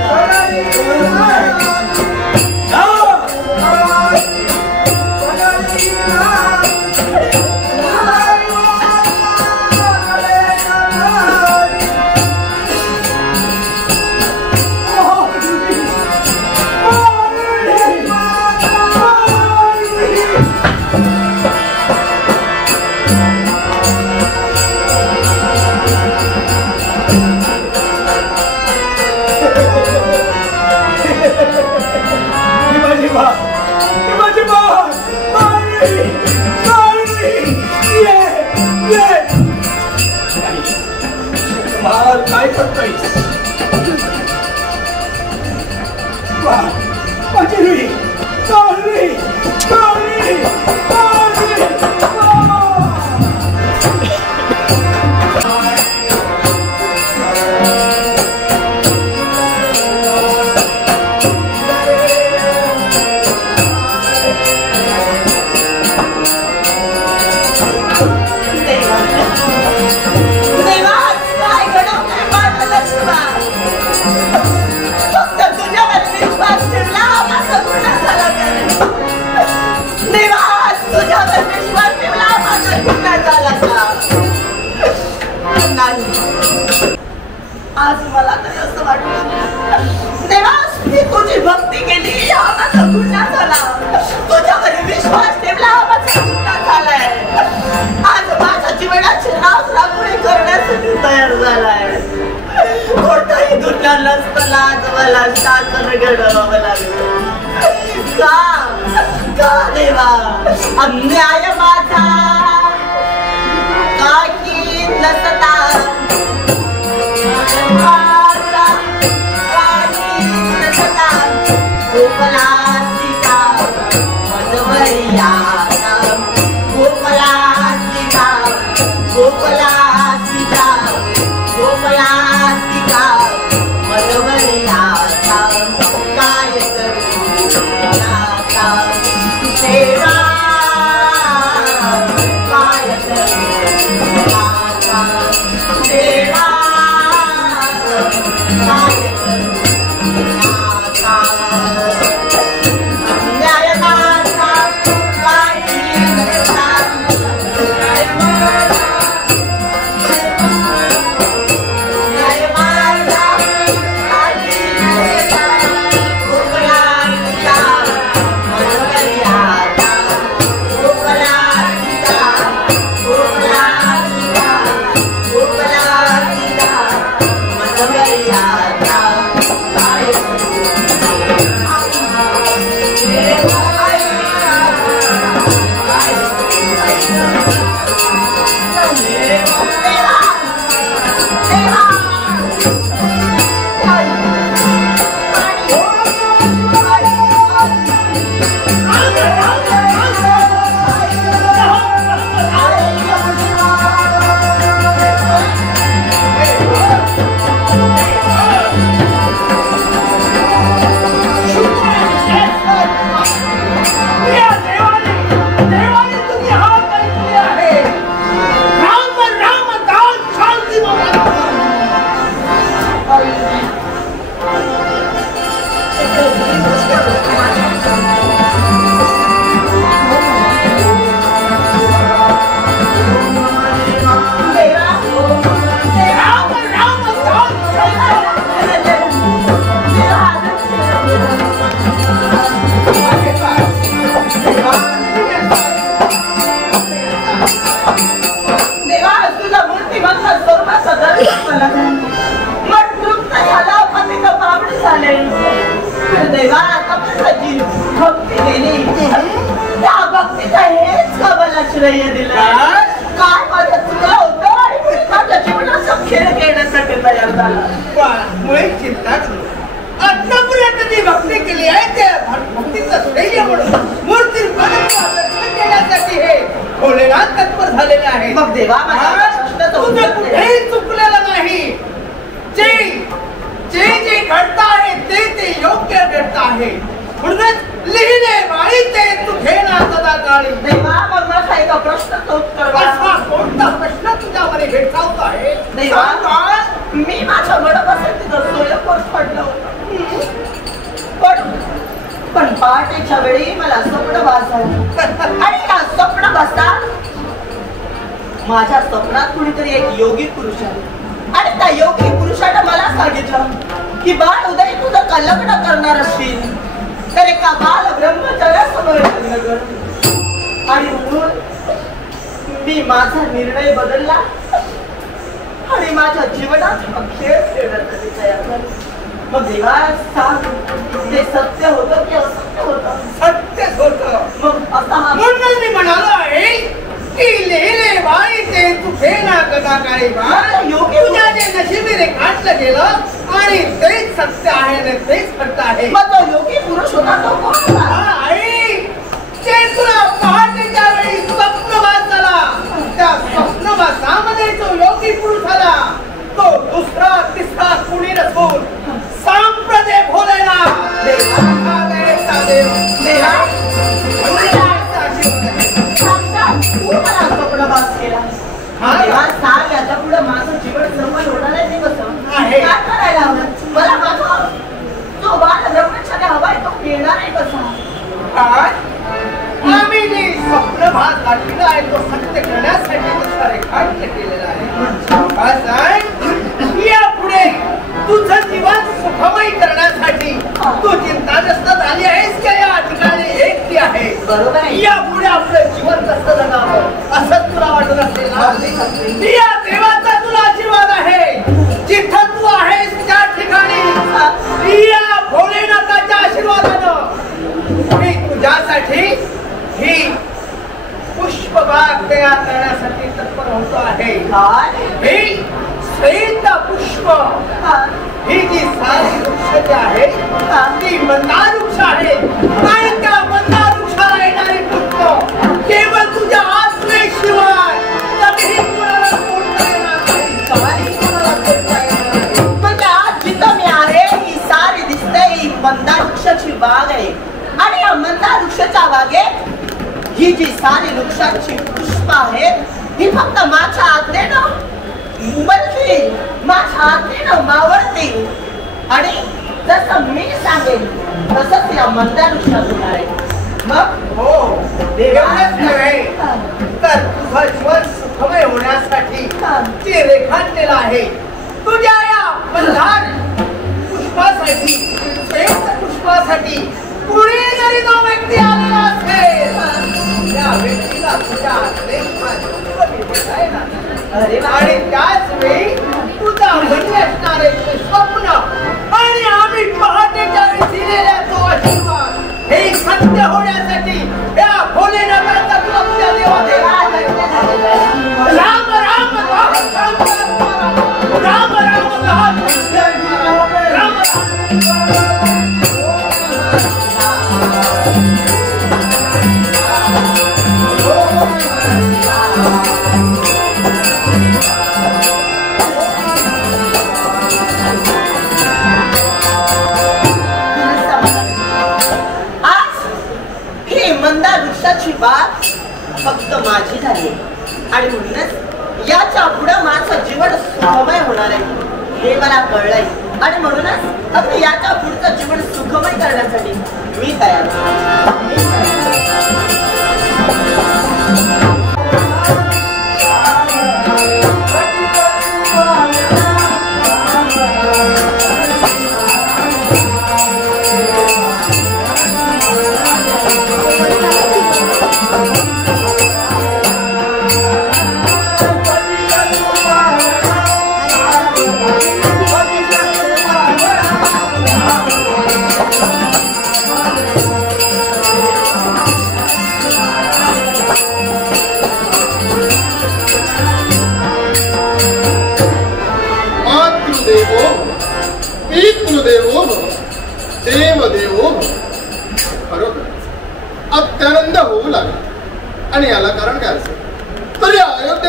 काय करतोयस? माझी आज मला तरी असं वाटलं देवास मी तुझी भक्ती केली हा माझा गुन्हा झाला. तुझ्यावर विश्वास ठेवला हा माझा गुन्हा झालाय. आज माझ्या जीवनाची राखोळी करण्यासाठी तयार झालाय. कोणताही गुन्हा नसताना आज मला शासन घडवावं लागलं. का देवा अन्याय माझा काही नसता भक्ती केली त्या भक्तीचा हेच कबला श्रेय दिले. काय माझ्या चुका होतं आणि मी माझ्या जीवनाचा खेळ खेळण्यासाठी तयार झाला. मुळे चिंता करू. आतापर्यंत ती भक्ती केली आहे त्या भक्तीचं श्रेय म्हणून मूर्ती दर्शन केल्यासाठी हे भोलेनाथ तत्पर झालेले आहे. मग देवा तुझं कुठेही चुकलेलं नाही. जे जे जे घडतं आहे ते योग्य घडतं आहे. म्हणूनच लिहिले वाणी ते तू घेणार सदा काळी. देवा मग माझा एका प्रश्नाचं उत्तर असा कोणता प्रश्न तुझ्यामध्ये भेटसावतो आहे? देवा मी माझ्या मनपसंतीचं सोयीवर पडलो पण पहाटेच्या वेळी मला स्वप्न भासलं आणि या स्वप्न भासतात माझ्या स्वप्नात कुणीतरी एक योगी पुरुष आहे आणि त्या योगी पुरुषाने मला सांगितलं की बाळ उदय तुझं का लग्न करणार असशील तर एका बाल ब्रह्मचार्यासमोर लग्न कर. आणि म्हणून मी माझा निर्णय बदलला आणि माझ्या जीवनात खेळ खेळण्यासाठी तयार झालो. मग देवा सांग ते सत्य होतं की असत्य होतं? सत्यच होतं. मग असा म्हणून मी म्हणालो आहे की लिहिले वाणी ते तू घेणार कदा काळी. तुझ्या जे नशिबी रेखाटलं गेलं आणि तेच सत्य आहे आणि तेच खरं आहे. मग तो योगी पुरुष होता तो कोण होता? आई ते तुला पहाटेच्या वेळी स्वप्नवास झाला. त्या स्वप्नवासामध्ये जो योगी पुरुष झाला तो दुसरा तिसरा कुणी नसून सांप्रदे भोलेनाथ. स्वप्नवास केला. सांग याच्या पुढे माझं जीवन संपन्न होणार आहे ते कसं? काय करायला हवं? मला माझा जो बाळ ब्रह्मचार्य हवाय तो मिळणार आहे कसा? आम्ही जे स्वप्नभास गाठलेला आहे तो सत्य करण्यासाठी रेखाटन केलेला आहे. यापुढे तुझं जीवन सुखमय करण्यासाठी तू चिंताग्रस्त झाली आहेस का? या ठिकाणी एकटी आहे. बरोबर आहे. यापुढे आपलं जीवन कसं जगावं असं तुला वाटत असेल ना? या देवाचा तुला आशीर्वाद आहे. जिथं तू आहेस त्या ठिकाणी या भोलेनाथाच्या आशीर्वादानं मी तुझ्यासाठी ही पुष्पबाग तयार करण्यासाठी तत्पर होतो आहे. ही श्वेत पुष्प ही जी सारी वृक्ष आहे ती मंदार वृक्ष आहे आणि त्या मंदार वृक्षाला येणारी पुष्प केवळ तुझ्या आत्मेशिवाय कधीही कोणाला तोडता येणार नाही. म्हणजे आज जिथं मी आहे ही सारी दिसते ही मंदार वृक्षाची बाग आहे आणि या मंदार वृक्षाच्या बागेत ही जी सारी वृक्षाची पुष्प आहेत ही फक्त माझ्या आज्ञेनं उमलतील, माझ्या आज्ञेनं मावळतील आणि जसं मी सांगेन तसंच या मंदार वृक्षात होणार आहे. मग हो एवढंच नव्हे तर तुझं जीवन सुखमय होण्यासाठी ते रेखाटलेलं आहे. तुझ्या या मंदार पुष्पासाठी श्वेत पुष्पासाठी कुणी जरी तो व्यक्ती आलेला असेल त्या व्यक्तीला तुझ्या आणि त्याच वेळी तुझा म्हणजे असणारे स्वप्न आणि आम्ही पहाटेच्या वेळी दिलेल्या तो आशीर्वाद हे सत्य होण्यासाठी या भोलेनाथाचा तुला तुझ्या देवा राम राम राम राम बात फक्त माझी झाली आणि म्हणूनच याच्या पुढे माझं जीवन सुखमय होणार आहे हे मला कळलंय आणि म्हणूनच आता याच्या पुढचं जीवन सुखमय करण्यासाठी मी तयार.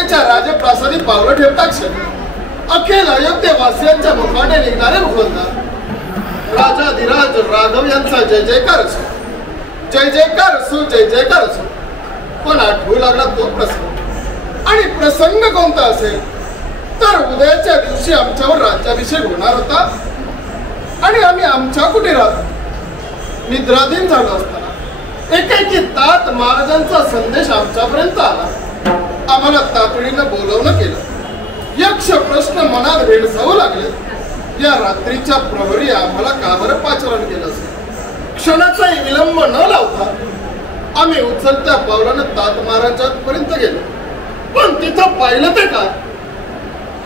अयोध्येच्या राजप्रासादी पावलं ठेवता क्षणी अखेर अयोध्येवासियांच्या मुखाने निघणारे मुखवंत राजाधिराज राघव यांचा जय जयकार असो, जय जयकार असो, जय जयकार असो. पण आठवू लागला तो प्रसंग. आणि प्रसंग कोणता असेल तर उद्याच्या दिवशी आमच्यावर राज्याभिषेक होणार होता आणि आम्ही आमच्या कुटीरात निद्राधीन झालो असताना एकेकी तात महाराजांचा संदेश आमच्यापर्यंत आला. आम्हाला तातडीनं बोलवणं केलं. यक्ष प्रश्न मनात भेडसावू लागले. या रात्रीच्या प्रहरी आम्हाला का बरं पाचारण केलं असेल? क्षणाचाही विलंब न लावता आम्ही उचलत्या पावलानं तात महाराजांपर्यंत गेलो. पण तिथं पाहिलं ते काय?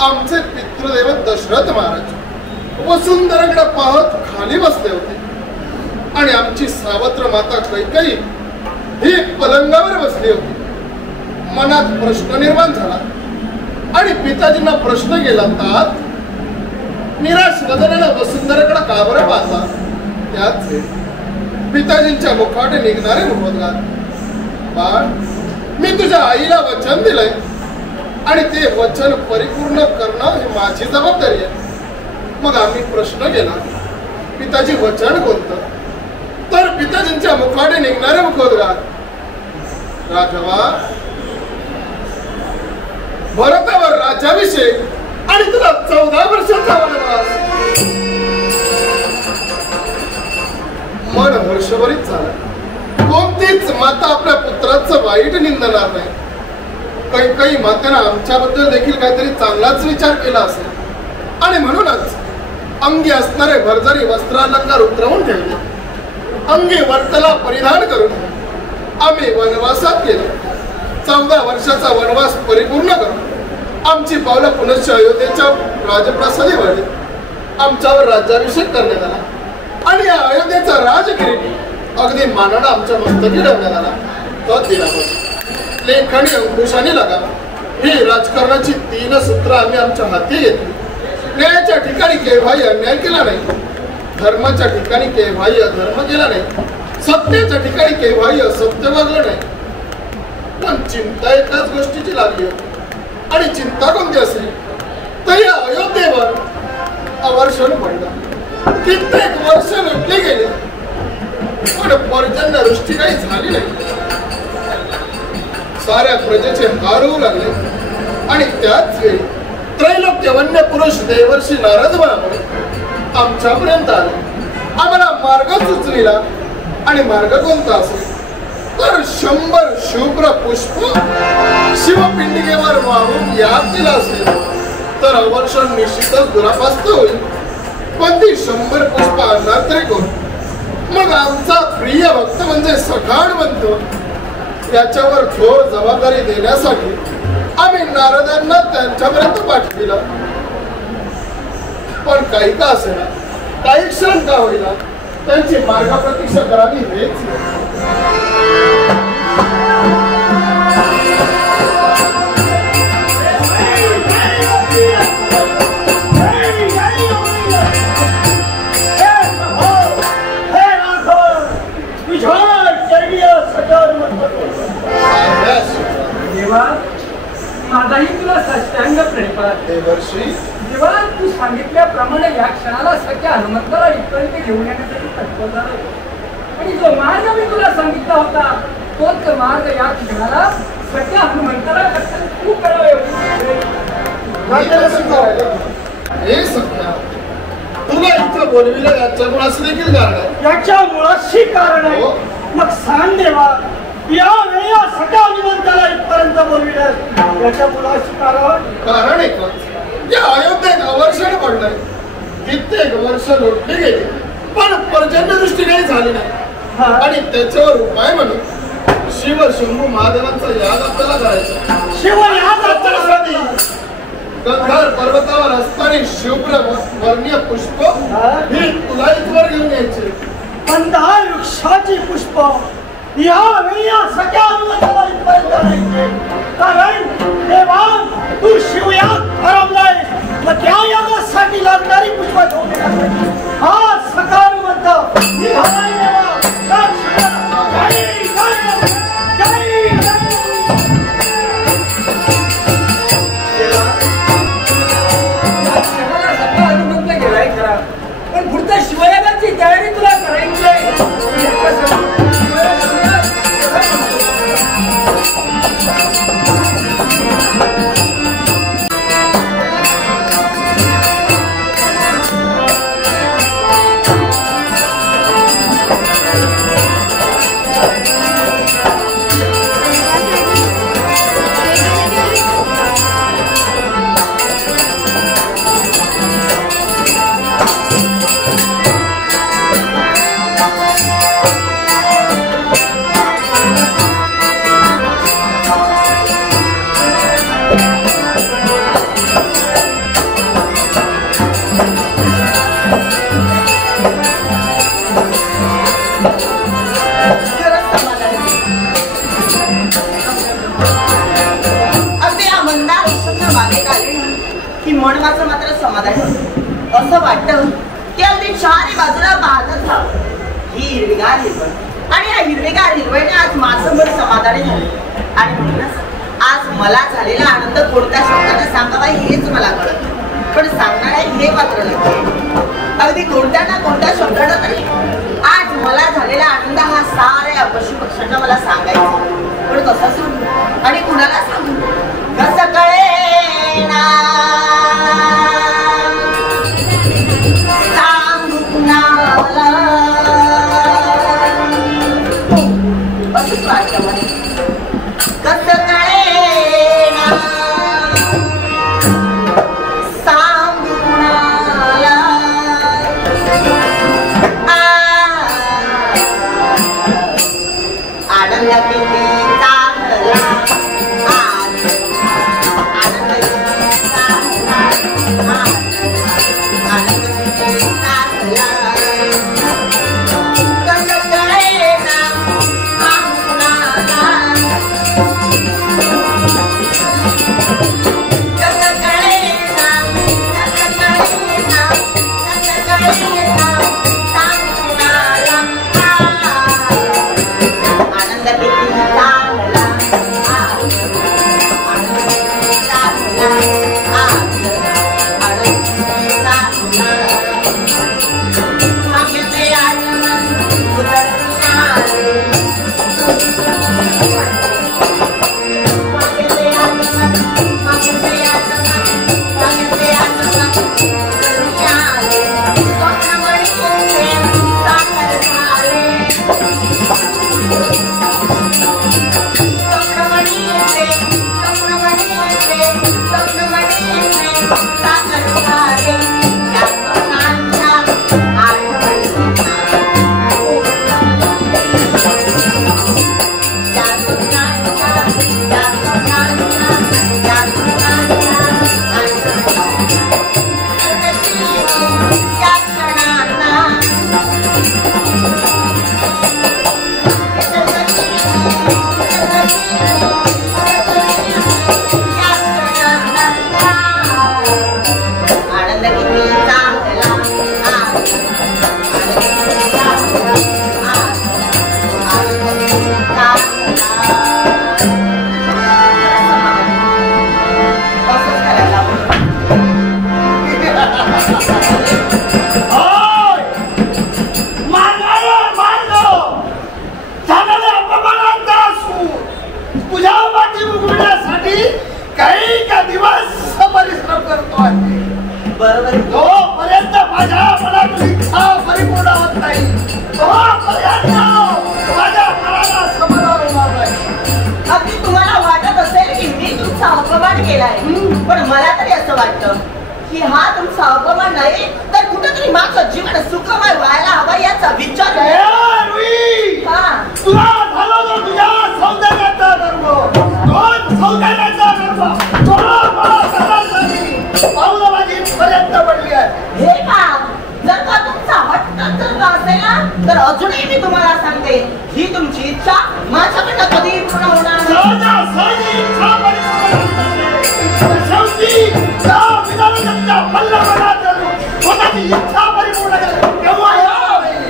आमचे पितृदेव दशरथ महाराज वसुंधराकडे पाहत खाली बसले होते आणि आमची सावत्र माता कैकेयी ही पलंगावर बसली होती. मनात प्रश्न निर्माण झाला आणि पिताजींना प्रश्न केला. तात निराश वदनानं वसुंधराकडे का बरं पाहता? त्याच पिताजींच्या मुखाने निघणारे मुखोद्गार. बाळ, मी तुझ्या आईला वचन दिलंय आणि ते वचन परिपूर्ण करणं ही माझी जबाबदारी आहे. मग आम्ही प्रश्न केला, पिताजी वचन कोणतं? तर पिताजींच्या मुखाने निघणारे मुखोद्गार. राघवा, भरतावर राज्याभिषेक आणि तुला 14 वर्षाचा वनवास. मन हर्षभरीत झालं. कोणतीच माता आपल्या पुत्राचं वाईट निंदणार नाही. काही मात्यानं आमच्याबद्दल देखील काहीतरी चांगलाच विचार केला असेल आणि म्हणूनच अंगी असणारे भरजरी वस्त्रालंकार उतरवून ठेवले. अंगी वर्तला परिधान करून आम्ही वनवासात गेलो. 14 वर्षाचा वनवास परिपूर्ण करून आमची पावलं पुनश्च अयोध्येच्या राजप्रासादी वळली. आमच्यावर राज्याभिषेक करण्यात आला आणि या अयोध्येचा राजकिरीट अगदी मानानं आमच्या मस्तकी ठेवण्यात आला. तो दिलावर लेखणी अंकुशाने लागा. ही राजकारणाची 3 सूत्र आम्ही आमच्या हाती घेतली. न्यायाच्या ठिकाणी केव्हाही अन्याय केला नाही, धर्माच्या ठिकाणी केव्हाही अधर्म केला नाही, सत्याच्या ठिकाणी केव्हाही असत्य वागलं नाही. पण चिंता एकाच गोष्टीची लागली होती आणि चिंता कोणती असेल तर या अयोध्येवर अवर्षण पडलं. कित्येक वर्ष लुटली गेली पण पर्जन्यवृष्टी काही झाली नाही. साऱ्या प्रजेचे हार होऊ लागले आणि त्याच वेळी त्रैलोक्य वन्य पुरुष देवर्षी नारद महामुनी आमच्यापर्यंत आले. आम्हाला मार्ग सुचविला आणि मार्ग कोणता असेल तर 100 शुभ्र पुष्प शिवपिंडिकेवर वाहून याद दिला असेल तर अवर्षण निश्चितच दुरापास्त होईल. पण ती 100 पुष्प आणणार तरी कोण? मग आमचा प्रिय भक्त म्हणजे सखाण बनतो. याच्यावर थोर जबाबदारी देण्यासाठी आम्ही नारदांना त्यांच्यापर्यंत पाठविलं. पण काही का असेना, काही क्षण का होईना त्यांची मार्ग प्रतीक्षा करावी हेच. माझाही तुला साष्टांग प्रणिपात. देवा, तू सांगितल्याप्रमाणे या क्षणाला सख्या हनुमंताला इथपर्यंत घेऊन येण्यासाठी तत्पर झालो आणि जो मार्ग मी तुला सांगितला होता तोच मार्ग या क्षणाला सख्या हनुमंताला खूप करावे. हे सख्या, तुला इथं बोलविलं याच्या मुळाशी देखील कारण आहे. याच्या मुळाशी कारण आहे. मग सांग देवा, यावेळी या सख्या हनुमंताला इथपर्यंत बोलविलं याच्या मुळाशी कारण एकच, या अयोध्येत अवर्षण पडलंय. कित्येक वर्ष लुटली गेली पण पर्जन्यवृष्टी काही झाली नाही आणि त्याच्यावर उपाय म्हणून शिव शंभू महादेवांचा याद आपल्याला करायचा. शिव याद आपल्यासाठी गंधार पर्वतावर असणारी शुभ्र वर्णीय पुष्प ही तुला इथवर घेऊन यायची. मंदार वृक्षाची पुष्प यावेळी या सख्या हनुमंताला इथपर्यंत आणायचे. कारण देवा, तू शिवयाग ठरवलाय. मग त्या यागासाठी लागणारी पुष्प घेऊन येणार हा सखा हनुमंत निघालाय. देवा, मन माझं मात्र समाधान होतं. असं वाटतं की अगदी चारी बाजूला पाहतच राहावं. ही हिरवीगार हिरवळ आणि या हिरवीगार हिरवळीने आज माझं मन समाधानी झालं. आणि म्हणूनच आज मला झालेला आनंद कोणत्या शब्दाने सांगावा हेच मला कळत, पण सांगणार आहे हे मात्र नक्की. अगदी कोणत्या ना कोणत्या शब्दानं तरी आज मला झालेला आनंद हा साऱ्या पशु पक्ष्यांना मला सांगायचा. पण कसं सांगू आणि कुणाला सांगू कसं कळेना, सांगू कुणाला असंच वाटतं मला. कसं कळेना सांगू कुणाला, आनंद किती चांगला, आनंद किती चांगला, आनंद किती चांगला. कसं कळेना सांगू कुणाला, कसं कळेना, कसं कळेना, कसं कळेना सांगू कुणाला. आनंद किती चांगला, आनंद किती चांगला, आनंद किती चांगला. मागेचे आनंद उतरणारे, मागेचे आनंद, मागेचे आनंद, मागेचे आनंद उतरणारे. स्वप्नमणीचे साकार झाले, स्वप्नमणीचे, स्वप्नमणीचे, स्वप्नमणीचे साकार झाले. त्या स्वप्नांच्या आठवणींना, त्या स्वप्नांच्या, त्या स्वप्नांच्या, त्या स्वप्नांच्या आठवणींना, त्या क्षणांना, आनंद किती चांगला, आनंद किती चांगला, आनंद किती चांगला. असंच करायला तुझ्या पाठी उघडण्यासाठी काही का दिवस परिश्रम करतो आहे. बरोबर. जोपर्यंत माझ्या मनातली इच्छा परिपूर्ण होत नाही तोपर्यंत माझ्या मनाला समाधान होणार नाही. अगदी तुम्हाला वाटत असेल की मी तुमचा अपमान केलाय, पण मला तरी असं वाटतं की हा तुमचा अपमान नाही तर कुठेतरी माझं जीवन सुखमय व्हायला हवं याचा विचार. तुला झाला तो तुझ्या सौंदर्याचा गर्व, दोन सौंदर्याचा गर्व पाऊल माझी पर्यंत पडली आहे. हे का जर का तुमचा हट्ट जर का असेल ना तर अजूनही मी तुम्हाला सांगते ही तुमची इच्छा माझ्याकडनं कधी पूर्ण होणार नाही. शेवटी इच्छा परिपूर्ण तेव्हा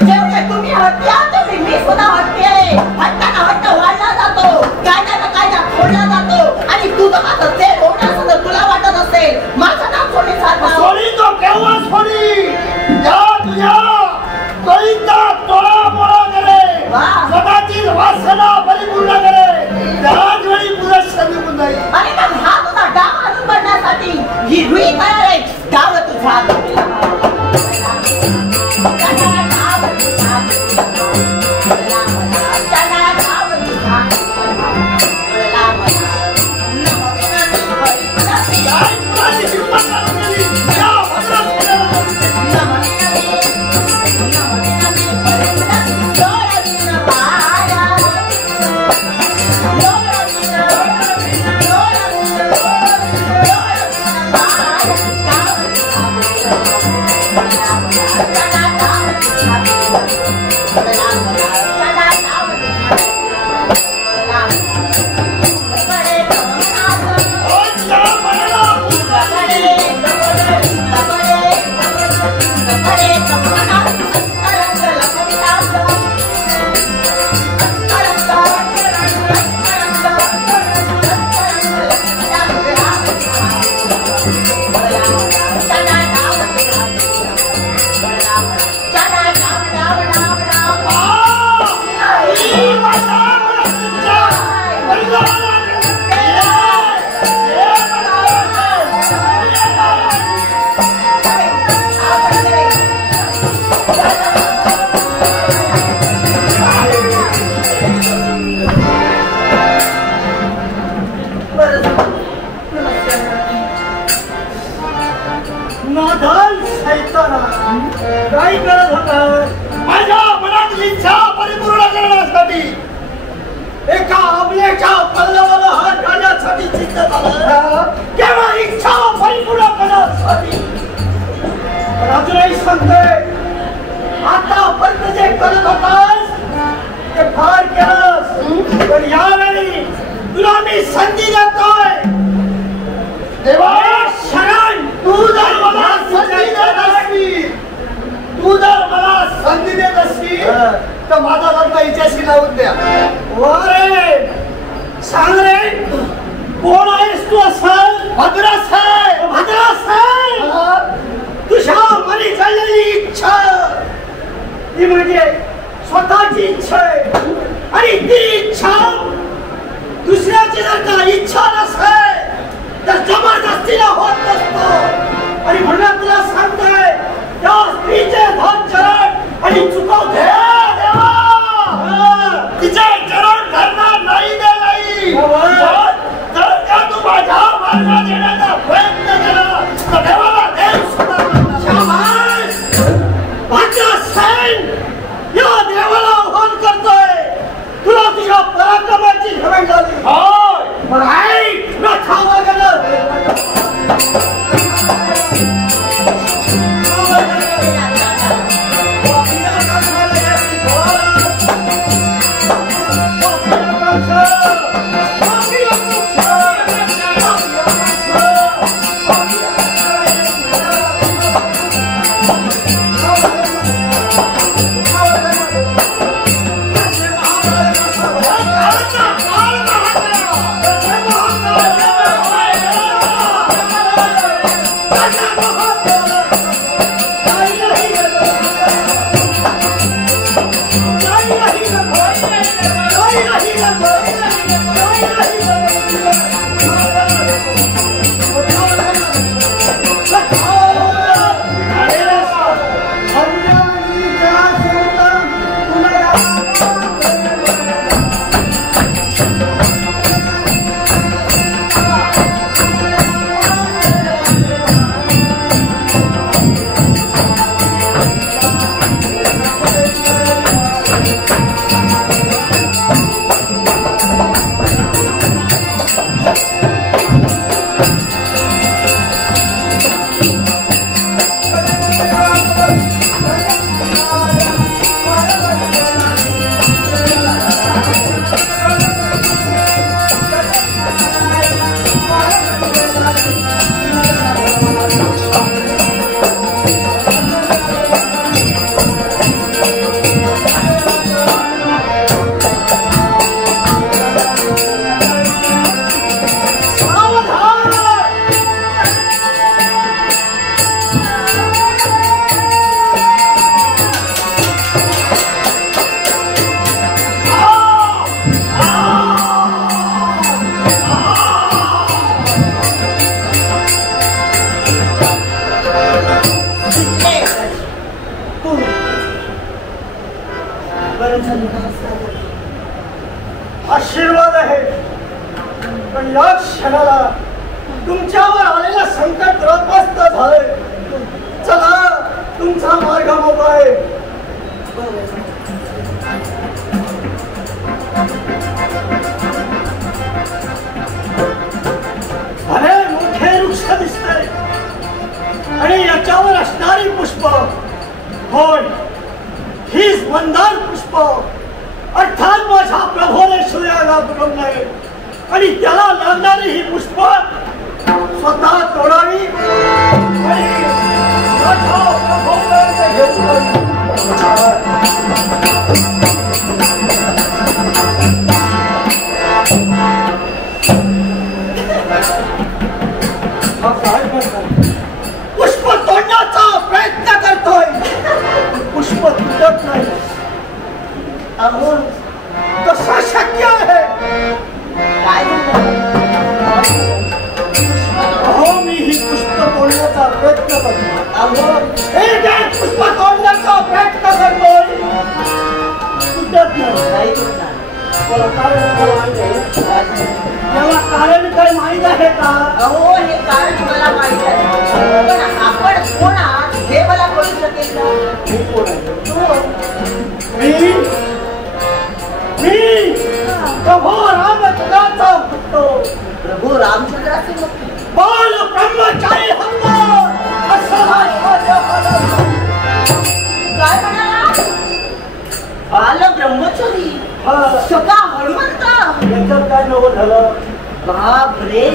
जेवढे तुम्ही हट्टी आहात तेवढे मी सुद्धा हट्टी आहे. हट्टाना हट्ट वाढला जातो, कायद्याला कायदा फोडला जातो आणि तुझं माझं ते होणं जर तुला वाटत असेल माझं नाव सोडी सारखं सोडी तो केव्हा सोडी या तुझ्या कळीचा तोडा मोडा करे, स्वतःची वासना परिपूर्ण करे, त्याच वेळी पुरुष निघून जाईल. आणि मग हा तुझा डाव आणून पडण्यासाठी ही रुई तयार आहे. डाव तुझा डाव तुझा काय करत होता? माझ्या मनातली इच्छा परिपूर्ण करण्यासाठी एका आपल्याच्या पल्लवाला हात घालण्यासाठी सिद्ध झाला, केवळ इच्छा परिपूर्ण करण्यासाठी. अजूनही सांगतोय, आतापर्यंत जे करत होतास ते फार केलंस, पण यावेळी तुला मी संधी देतोय. देवा शरण, तू जर मला संधी देत असशील, तर माझा लग्न हिच्याशी लावून द्या. अरे सांग रे, कोण आहेस तू? असाल भद्रास आहे. भद्रास आहे. तुझ्या मनी चाललेली इच्छा ती म्हणजे स्वतःची इच्छा आहे, आणि ती इच्छा दुसऱ्याची जर का इच्छा नसेल तर जबरदस्तीला होत नसतो. आणि म्हणून तुला सांगतोय, त्या स्त्रीचे धन चरण आणि चुकवते तिचे चरण धरणार नाही दे नाही. जर का तू माझ्या मार्गात येण्याचा प्रयत्न केला तर देवाला देव सुद्धा या देवाला आव्हान करतोय. तुला तुझ्या पराक्रमाची घमंड झाली. मग ऐक, रथावर गेलं. आशीर्वाद आहे, पण या क्षणाला तुमच्यावर आलेलं संकट त्रस्त झालंय. चला, तुमचा मार्ग मोकळा आहे. अरे मोठे वृक्ष दिसतंय आणि याच्यावर असणारी पुष्प, होय हीच मंदार पुष्प, अर्थात माझ्या प्रभूने सूर्याला बनवलंय. आणि त्याला लागणारी ही पुष्प स्वतः तोडावी आणि माझ्या प्रभूपर्यंत घेऊन पुष्प तोडण्याचा प्रयत्न करतोय. पुष्प तुटत नाही. अहो, कसं शक्य आहे? अहो, मी ही पुष्प तोडण्याचा प्रयत्न करतो. अहो, एक पुष्प तोडण्याचा प्रयत्न करतोय. तुटत नाही. मला कारण काय माहित आहे का? अहो, हे कारण मला माहित आहे, पण आपण कोण आहात हे मला कळू शकेल का? प्रभू रामचंद्राचा पुत्र प्रभू रामचंद्राचे मुक्ती बाल ब्रह्मचारी हनुमान असं काय म्हणाला? बाल ब्रह्मचारी सका हनुमंत याच्यात काय नवं झालं? बापरे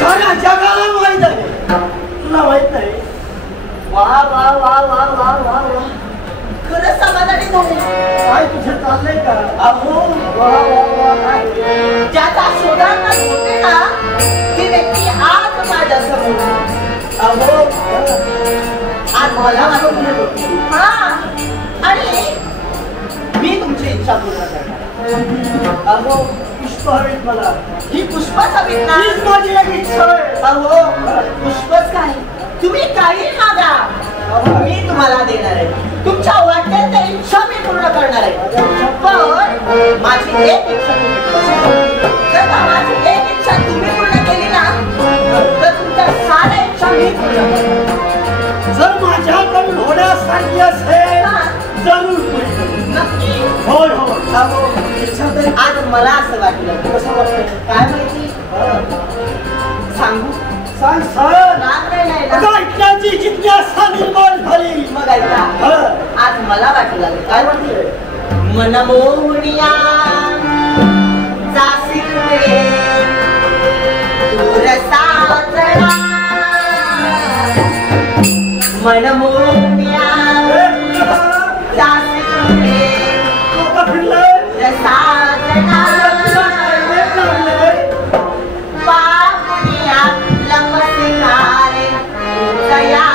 साऱ्या जगाला माहित आहे, तुला माहित नाही? वा वा वा वा वा वा वा खरंच समाधानी झाले. काय तुझं चाललंय का? अहो वा वा वा काय ज्याचा शोधांना होते ना ती व्यक्ती आज माझ्या समोर. अहो आज मला वाटून होती हा आणि मी तुमची इच्छा पूर्ण करणार. अहो पुष्प हवीत मला. ही पुष्पच हवीत ना? हीच माझी एक इच्छा आहे. अहो पुष्पच काय तुम्ही काही मागा मी तुम्हाला देणार आहे. तुमच्या वाटेल त्या इच्छा मी पूर्ण करणार आहे. पण माझी एक इच्छा तुम्ही पूर्ण करा. जर का माझी एक इच्छा तुम्ही पूर्ण केली ना तर तुमच्या साऱ्या इच्छा मी पूर्ण करणार. जर माझ्याकडून होण्यासारखी असेल जरूर पूर्ण करू. नक्की होय होय. अहो इच्छा तरी आज मला असं वाटलं. कसं वाटतं? काय माहिती सांगू? सांग सर. राग नाही ना. आता ऐकण्याची जिज्ञासा निर्माण झाली. मग ऐका आज मला वाटू लागलं. काय वाटलं? मनमोहनिया जासील रे दूर साजरा मनमोहनिया जासील रे दूर साजरा पापुनिया लमसिकारे जया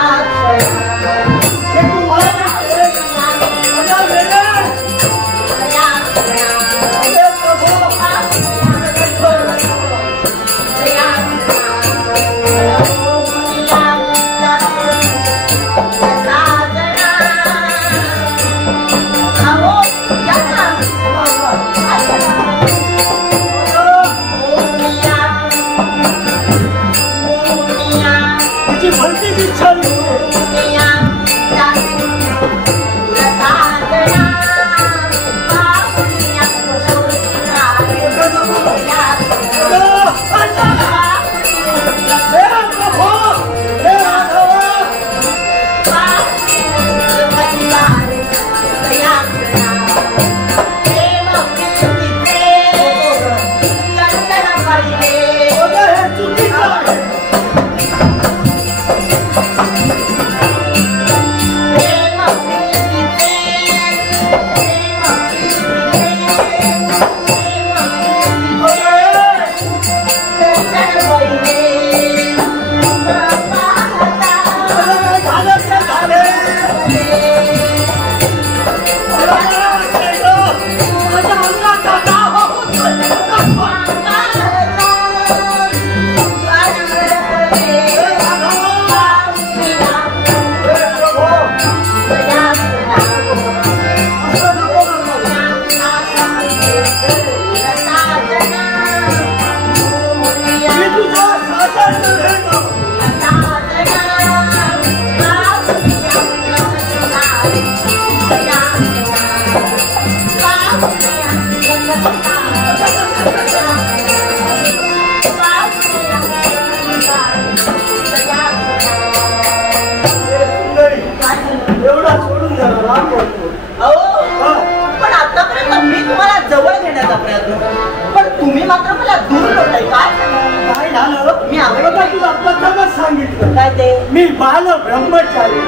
मी बाल ब्रह्मचारी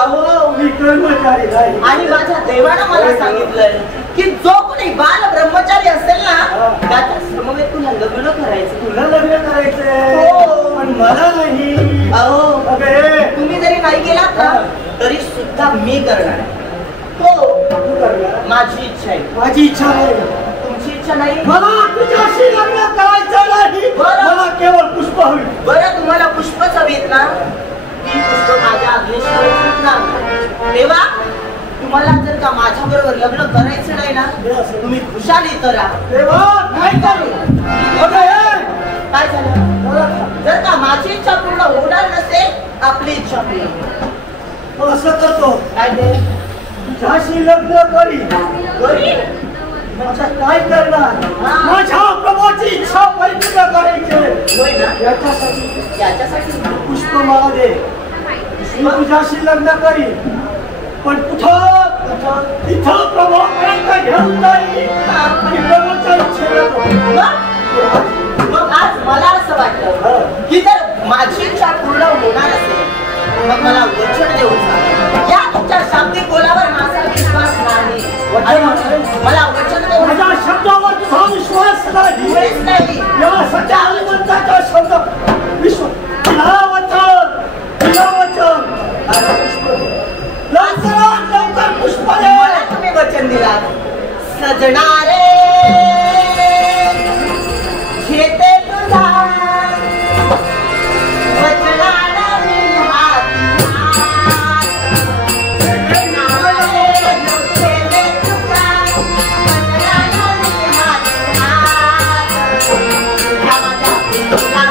अहो मी कर्मचारी नाही. आणि माझ्या देवानं मला सांगितलंय की जो कोणी बाल ब्रह्मचारी असेल ना त्याच्या समवेत तुला लग्न करायचं. तुला लग्न करायचंय हो. पण मला नाही. अहो अबे तुम्ही जरी नाही केलात ना तरी सुद्धा मी करणार आहे. हो तू करणार. माझी इच्छा आहे. माझी इच्छा आहे. तुमची इच्छा नाही. मला तुझ्याशी लग्न करायचं नाही. मला केवळ पुष्प हवी. बरं तुम्हाला पुष्पच हवीत ना ती पुष्प माझ्या अग्नीशिवाय फुटणार नाही. तेव्हा तुम्हाला जर का माझ्या बरोबर लग्न करायचं नाही ना तुम्ही खुशाल इथं राहा. देवा काय करू? काय झालं? जर का माझी इच्छा पूर्ण होणार नसेल आपली इच्छा पूर्ण असं करतो. काय ते तुझ्याशी लग्न करी करी आता काय करणार? माझ्या प्रभूची इच्छा परिपूर्ण करायची. होय ना? याच्यासाठी पुष्प मला दे. मी तुझ्याशी लग्न करीन. पण कुठं इथं प्रभूपर्यंत घेऊन जाईल आणि प्रभूच्या इच्छेला. मग आज मला असं वाटतं की जर माझी इच्छा पूर्ण होणार असेल मग मला वचन देऊन सांगा. या तुमच्या शाब्दिक बोलावर माझा विश्वास नाही. मला वचन देऊन माझ्या शब्दावर तुझा विश्वास नाही. या सगळ्या हनुमंताचा शब्द विश्व तिला वचन. लवकर पुष्प दे. मला तुम्ही वचन दिला सजणारे घेते तुझा वचनाला मी हात. सजणारे घेते तुझा वचनाला मी हात. तुझ्या माझ्या प्रेमाला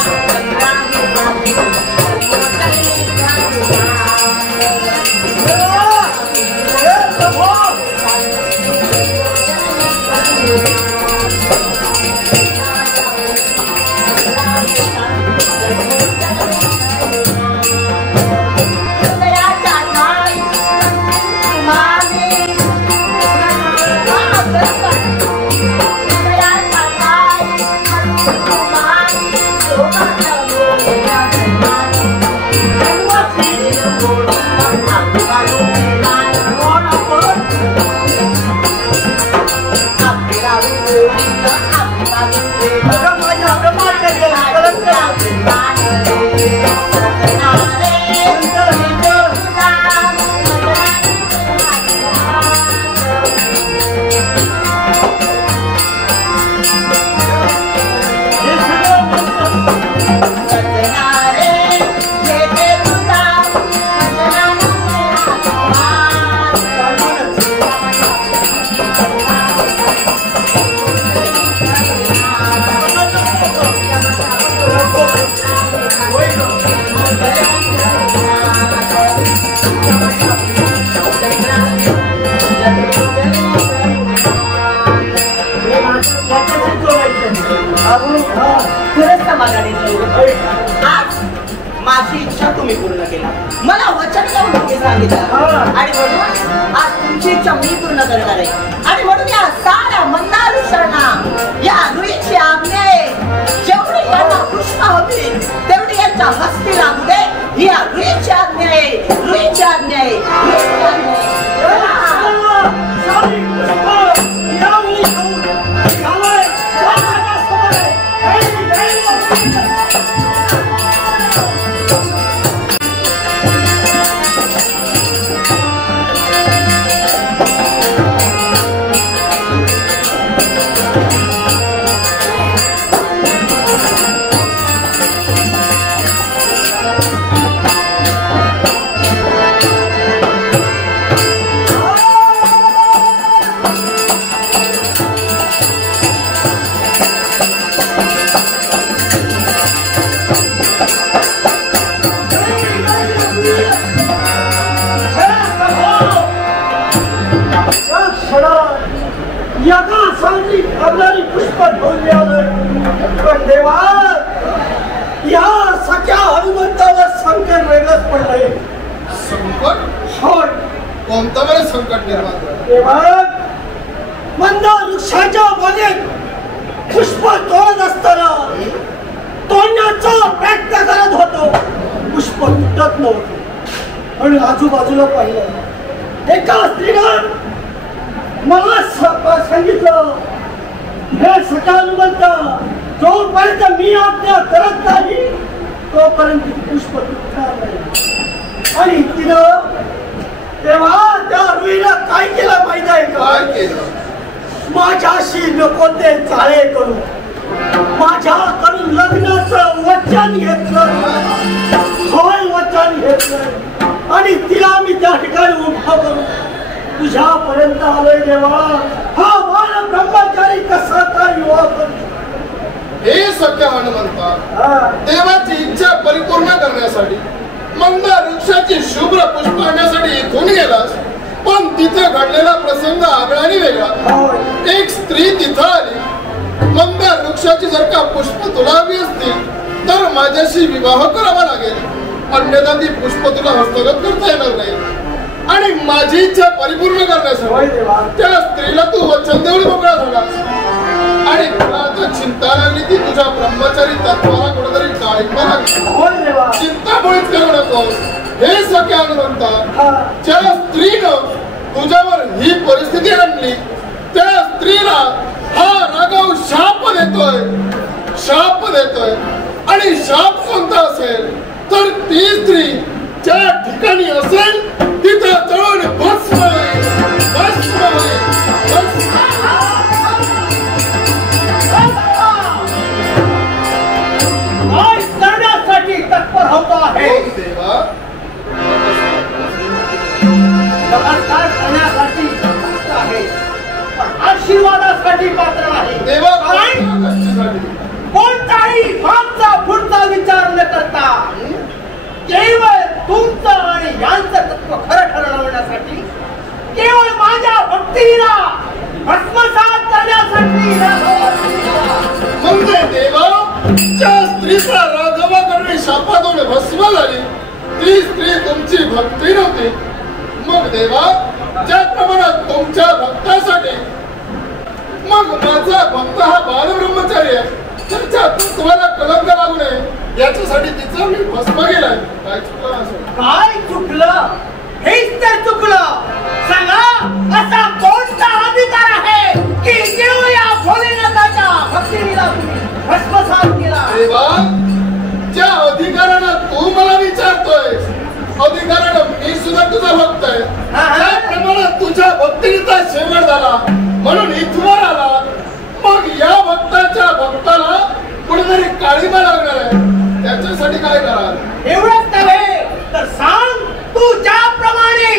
आज माझी इच्छा तुम्ही पूर्ण केला. मला वचन देऊन तुम्ही सांगितलं आणि म्हणून आज तुमची इच्छा मी पूर्ण करणार आहे. आणि म्हणून या साऱ्या मंदारुषांना या रुईची आज्ञा आहे. जेवढी यांना पुष्प होतील तेवढी यांच्या हस्ती लागू दे. ही या रुईची आज्ञा आहे. रुईची आज्ञा आहे. रुईची आज्ञा आहे. पुष्प पण देवा या सख्या हनुमंतावर संकट वेगळंच पडलंय. संकट? होय. कोणतं बरं संकट निर्माण झालं? देवा मंद वृक्षाच्या बागेत पुष्प तोडत असताना तोडण्याचा प्रयत्न करत होतो. पुष्प तुटत नव्हतं आणि आजूबाजूला पाहिलं एका स्त्रीनं मला सांगितलं हे सखा हनुमंत जोपर्यंत मी आज्ञा करत नाही तोपर्यंत पुष्प तुटणार नाही. आणि तिनं तेव्हा त्या रुईनं काय केलं माहिती आहे का? माझ्याशी नको ते चाळे करू माझ्याकडून लग्नाचं वचन घेतलं. होय वचन घेतलं आणि तिला मी त्या ठिकाणी उभा करून तुझ्यापर्यंत आलोय. देवा हा बाळ ब्रह्मचारी कसा काय युवा करू? हे सत्य हनुमंता देवाची इच्छा परिपूर्ण करण्यासाठी मंद वृक्षाची शुभ्र पुष्प आणण्यासाठी इथून गेलास पण तिथे घडलेला प्रसंग आगळा आणि वेगळा. एक स्त्री तिथं आली. मंदार वृक्षाची जर का पुष्प तुला हवी असतील तर माझ्याशी विवाह करावा लागेल, अन्यथा ती पुष्प तुला हस्तगत करता येणार नाही. आणि माझी इच्छा परिपूर्ण करण्यासाठी त्या स्त्रीला तू वचन देऊन मोकळा झालास. आणि तुला आता चिंता लागली ती तुझ्या ब्रह्मचारी तत्वाला कुठेतरी काळिंबा लागली. चिंतामुळेच करू नकोस हे सख्या म्हणता. ज्या स्त्रीनं तुझ्यावर ही परिस्थिती आणली त्या स्त्रीला हा राघव शाप देतोय. आणि शाप कोणता असेल तर ती स्त्री ज्या ठिकाणी असेल तिथं जळून भस्म होईल. करण्यासाठी तत्पर होतो आहे. देवा नमस्कार करण्यासाठी तत्पर आहे, पण आशीर्वादासाठी पात्र आहे. देवा कोणताही मागचा पुढचा विचार न करता केवळ तुमचं आणि यांचं तत्व खरं ठरवण्यासाठी, केवळ माझ्या भक्तीला भस्मसात करण्यासाठी म्हणजे देवा ज्या स्त्रीचा राघवाकडे शापातून भस्म झाली ती स्त्री तुमची भक्ती नव्हती. मग देवा ज्या प्रमाणात तुमच्या भक्तासाठी मग माझा भक्त हा बालब्रह्मचारी आहे, त्याच्या तत्वाला कलंक लागू नये याच्यासाठी तिचं मी भस्म केलाय. काय चुकलं असं? काय चुकलं? हेच तर चुकलं. सांगा असा कोणता अधिकार आहे की केवळ या भोलेनाथाच्या भक्तीला तुम्ही भस्मसात केला? देवा ज्या अधिकारानं तू मला विचारतोय अधिकारानं मी सुद्धा तुझा भक्त आहे. त्याप्रमाणे तुझ्या भक्तीचा शेवट झाला म्हणून इथवर आला. मग या भक्ताच्या भक्ताला कुठेतरी काळीमा लागणार आहे, त्याच्यासाठी काय कराल? एवढंच नव्हे तर सांग तू ज्याप्रमाणे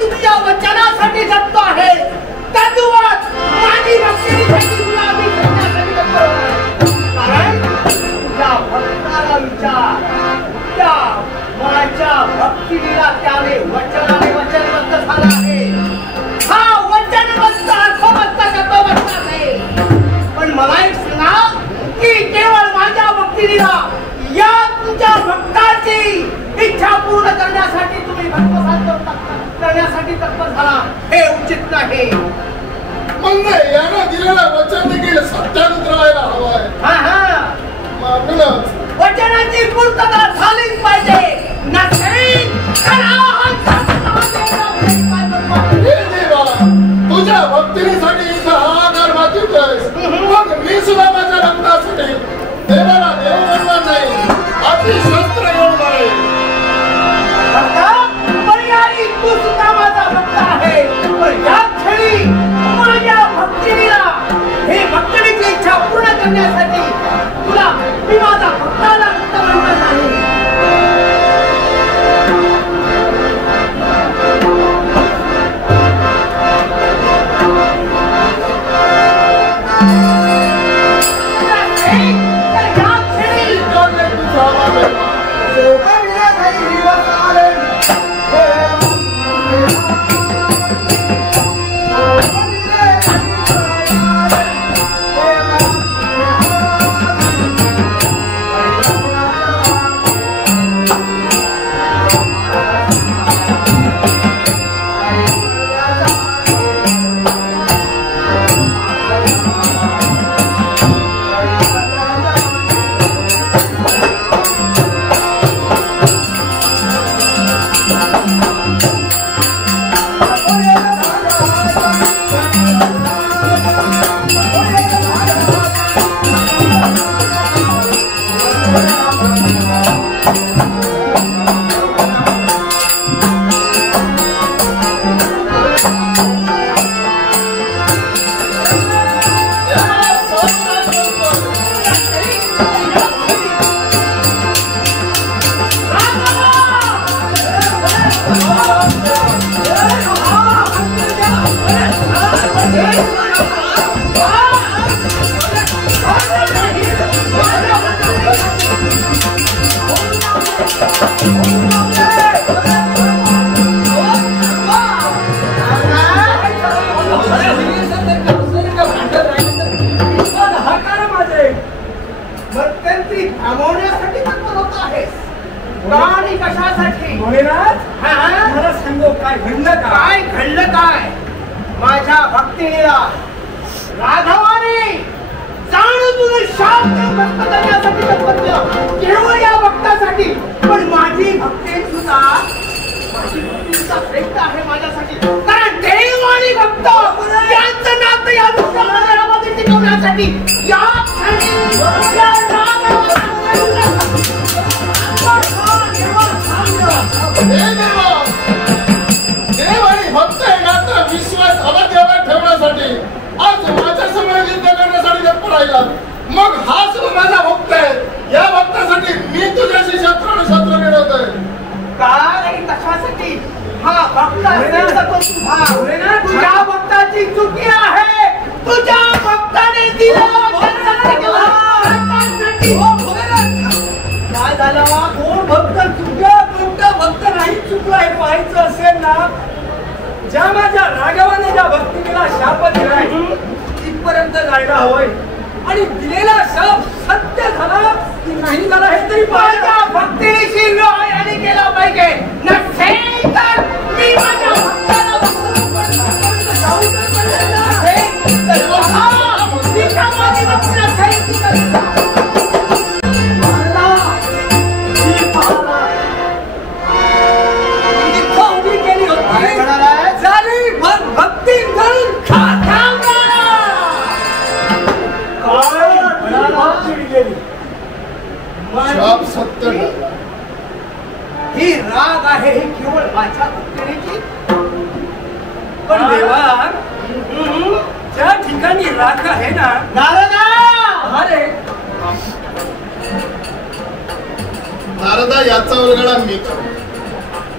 तुझ्या वचनासाठी जगतो आहे तद्वत माझी भक्तीसाठी तुला मी करण्यासाठी जगतो. कारण तुझ्या भक्ताला विचार, त्या माझ्या भक्तीला त्याने वचनाने वचनबद्ध झाला आहे. हा वचनबद्ध अर्थबद्ध तत्वबद्ध आहे. पण मला एक सांगा की केवळ माझ्या भक्तीला या तुझ्या भक्ताची इच्छा पूर्ण करण्यासाठी तुम्ही भस्मसात करण्यासाठी तत्पर झाला, हे उचित नाही. मग यानं दिलेला वचन देखील सत्यात उतरवायला हवं आहे. म्हणूनच वचनाची पूर्तता झालीच पाहिजे. नसेल तर हे देवा तुझ्या भक्तीसाठी इथं हाहाकार मागतोयस, मग मी सुद्धा माझ्या भक्तासाठी देवाला देव म्हणणार नाही, आपली शस्त्र घेऊन जाईल. पर्यायी तू सुद्धा माझा भक्त आहे. पण या क्षणी माझ्या भक्तीला हे भक्तीची इच्छा पूर्ण करण्यासाठी तुला मी माझा भक्ताला भक्त म्हणणार नाही. रमवण्यासाठी तत्पर होत आहेस का आणि कशासाठी? भोलेनाथ मला सांगो काय घडलं काय घडलं काय? माझ्या भक्तीला राघवाने जाणून तुझं शाप व्यक्त करण्यासाठी तत्पर केलं, केवळ या भक्तासाठी. पण माझी भक्ती सुद्धा माझी भक्तीचा श्रेष्ठ आहे माझ्यासाठी, कारण देव आणि भक्त यांचं नातं या दुसऱ्या टिकवण्यासाठी या देव आणि भक्त हे नातं विश्वास अवधेवर ठेवण्यासाठी आज माझ्या समोर युद्ध करण्यासाठी तत्पर राहिला. मग हाच माझा भक्त आहे. या भक्तासाठी मी तुझ्याशी शत्रू मिळवतोय. काय आणि कशासाठी? हा भक्त असेल तर तो तुझा, तुझ्या भक्ताची चुकी आहे. तुझ्या भक्ताने दिलं काय झालं? कोण भक्त चुकला कोणता भक्त नाही चुकला हे पाहायचं असेल ना, ज्या माझ्या राघवाने ज्या भक्तीला शाप दिलाय तिथपर्यंत जायला हवंय. आणि दिलेला शाप सत्य झाला की नाही झाला हे तरी माझ्या भक्तीशी आणि केला पाहिजे. नसेल तर मी माझ्या भक्ताला उभी केली होती झाली मग भक्ती करून शाप सत्य ही राग आहे ही केवळ माझ्या भक्तीची. पण देवा ज्या ठिकाणी राख आहे ना नारदा, अरे नारदा याचा उलगडा मी करतो.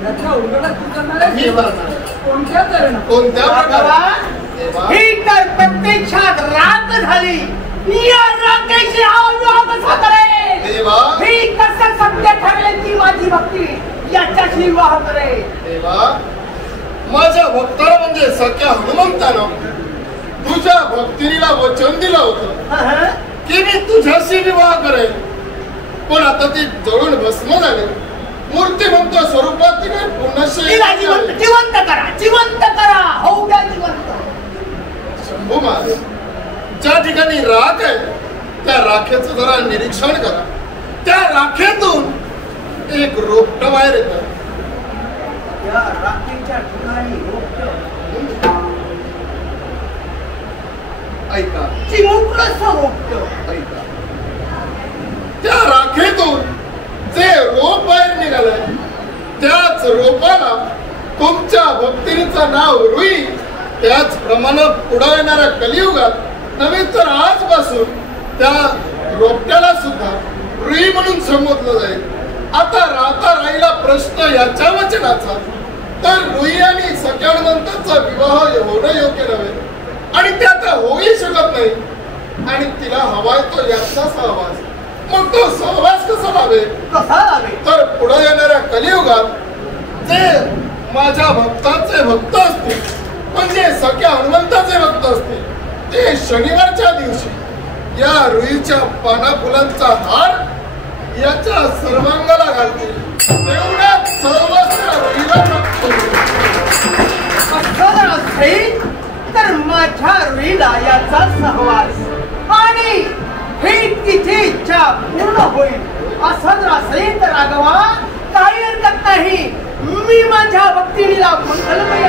याचा उलगडा तू करणार आहे? मी करणार. कोणत्या तऱ्हेनं? कोणत्या प्रकारे? ही तर प्रत्यक्षात राग झाली. या रागेची आवाज कसा करेल? देवा ही कसं सत्य ठरेल की माझी भक्ती याच्याशी विवाह करेल? देवा माझ्या भक्ताला म्हणजे सख्या हनुमंतानं तुझ्या भक्तिनीला वचन दिलं होतं की मी तुझ्याशी विवाह करेल. पण आता ती जळून भस्म झाली. मूर्ती म्हणतो स्वरूपात ती काय तिला पुनश्च जिवंत करा, जिवंत करा, होऊ द्या जिवंत. शंभू महादेव ज्या ठिकाणी राख आहे त्या राखेचं जरा निरीक्षण करा. त्या राखेतून एक रोपट बाहेर येतं. या रात्रीच्या ठिकाणी ऐका चिमुकलंसं रोपट. ऐका त्या राखेतून जे रोप बाहेर निघालंय त्याच रोपाला तुमच्या भक्तीचं नाव रुई. त्याचप्रमाणे पुढे येणाऱ्या कलियुगात नव्हे तर आजपासून त्या रोपट्याला सुद्धा रुई म्हणून संबोधलं जाईल. आता राहिला प्रश्न याच्या वचनाचा, तर रुई आणि सख्या हनुमंताचा विवाह होणं योग्य नव्हे आणि ते आता होऊही शकत नाही. आणि तिला हवाय तो याचा सहवास. मग तो सहवास कसा लावेल? तर पुढे येणाऱ्या कलियुगात जे माझ्या भक्ताचे भक्त असतील म्हणजे सख्या हनुमंताचे भक्त असतील ते शनिवारच्या दिवशी या रुईच्या पाना फुलांचा हार याच्या सर्वांगाला घालतील. तेवढ्यात सर्वस्व रुईला प्राप्त होईल. तर माझ्या रुईला याचा सहवास आणि ही तिची इच्छा पूर्ण होईल. असं जर असेल तर राघवा काही हरकत नाही. मी माझ्या भक्तीला मंगलमय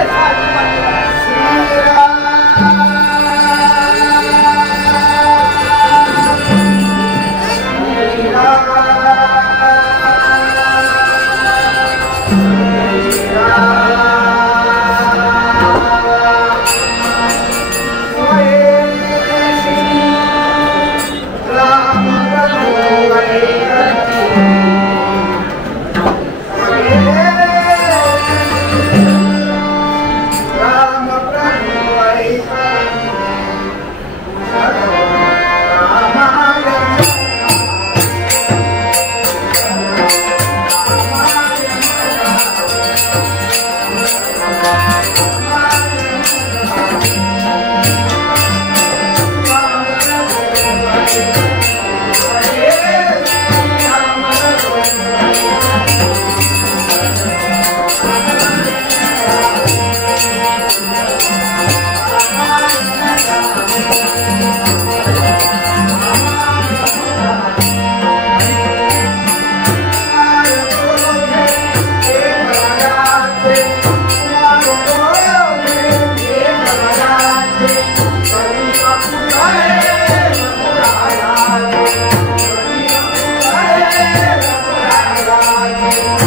Thank you.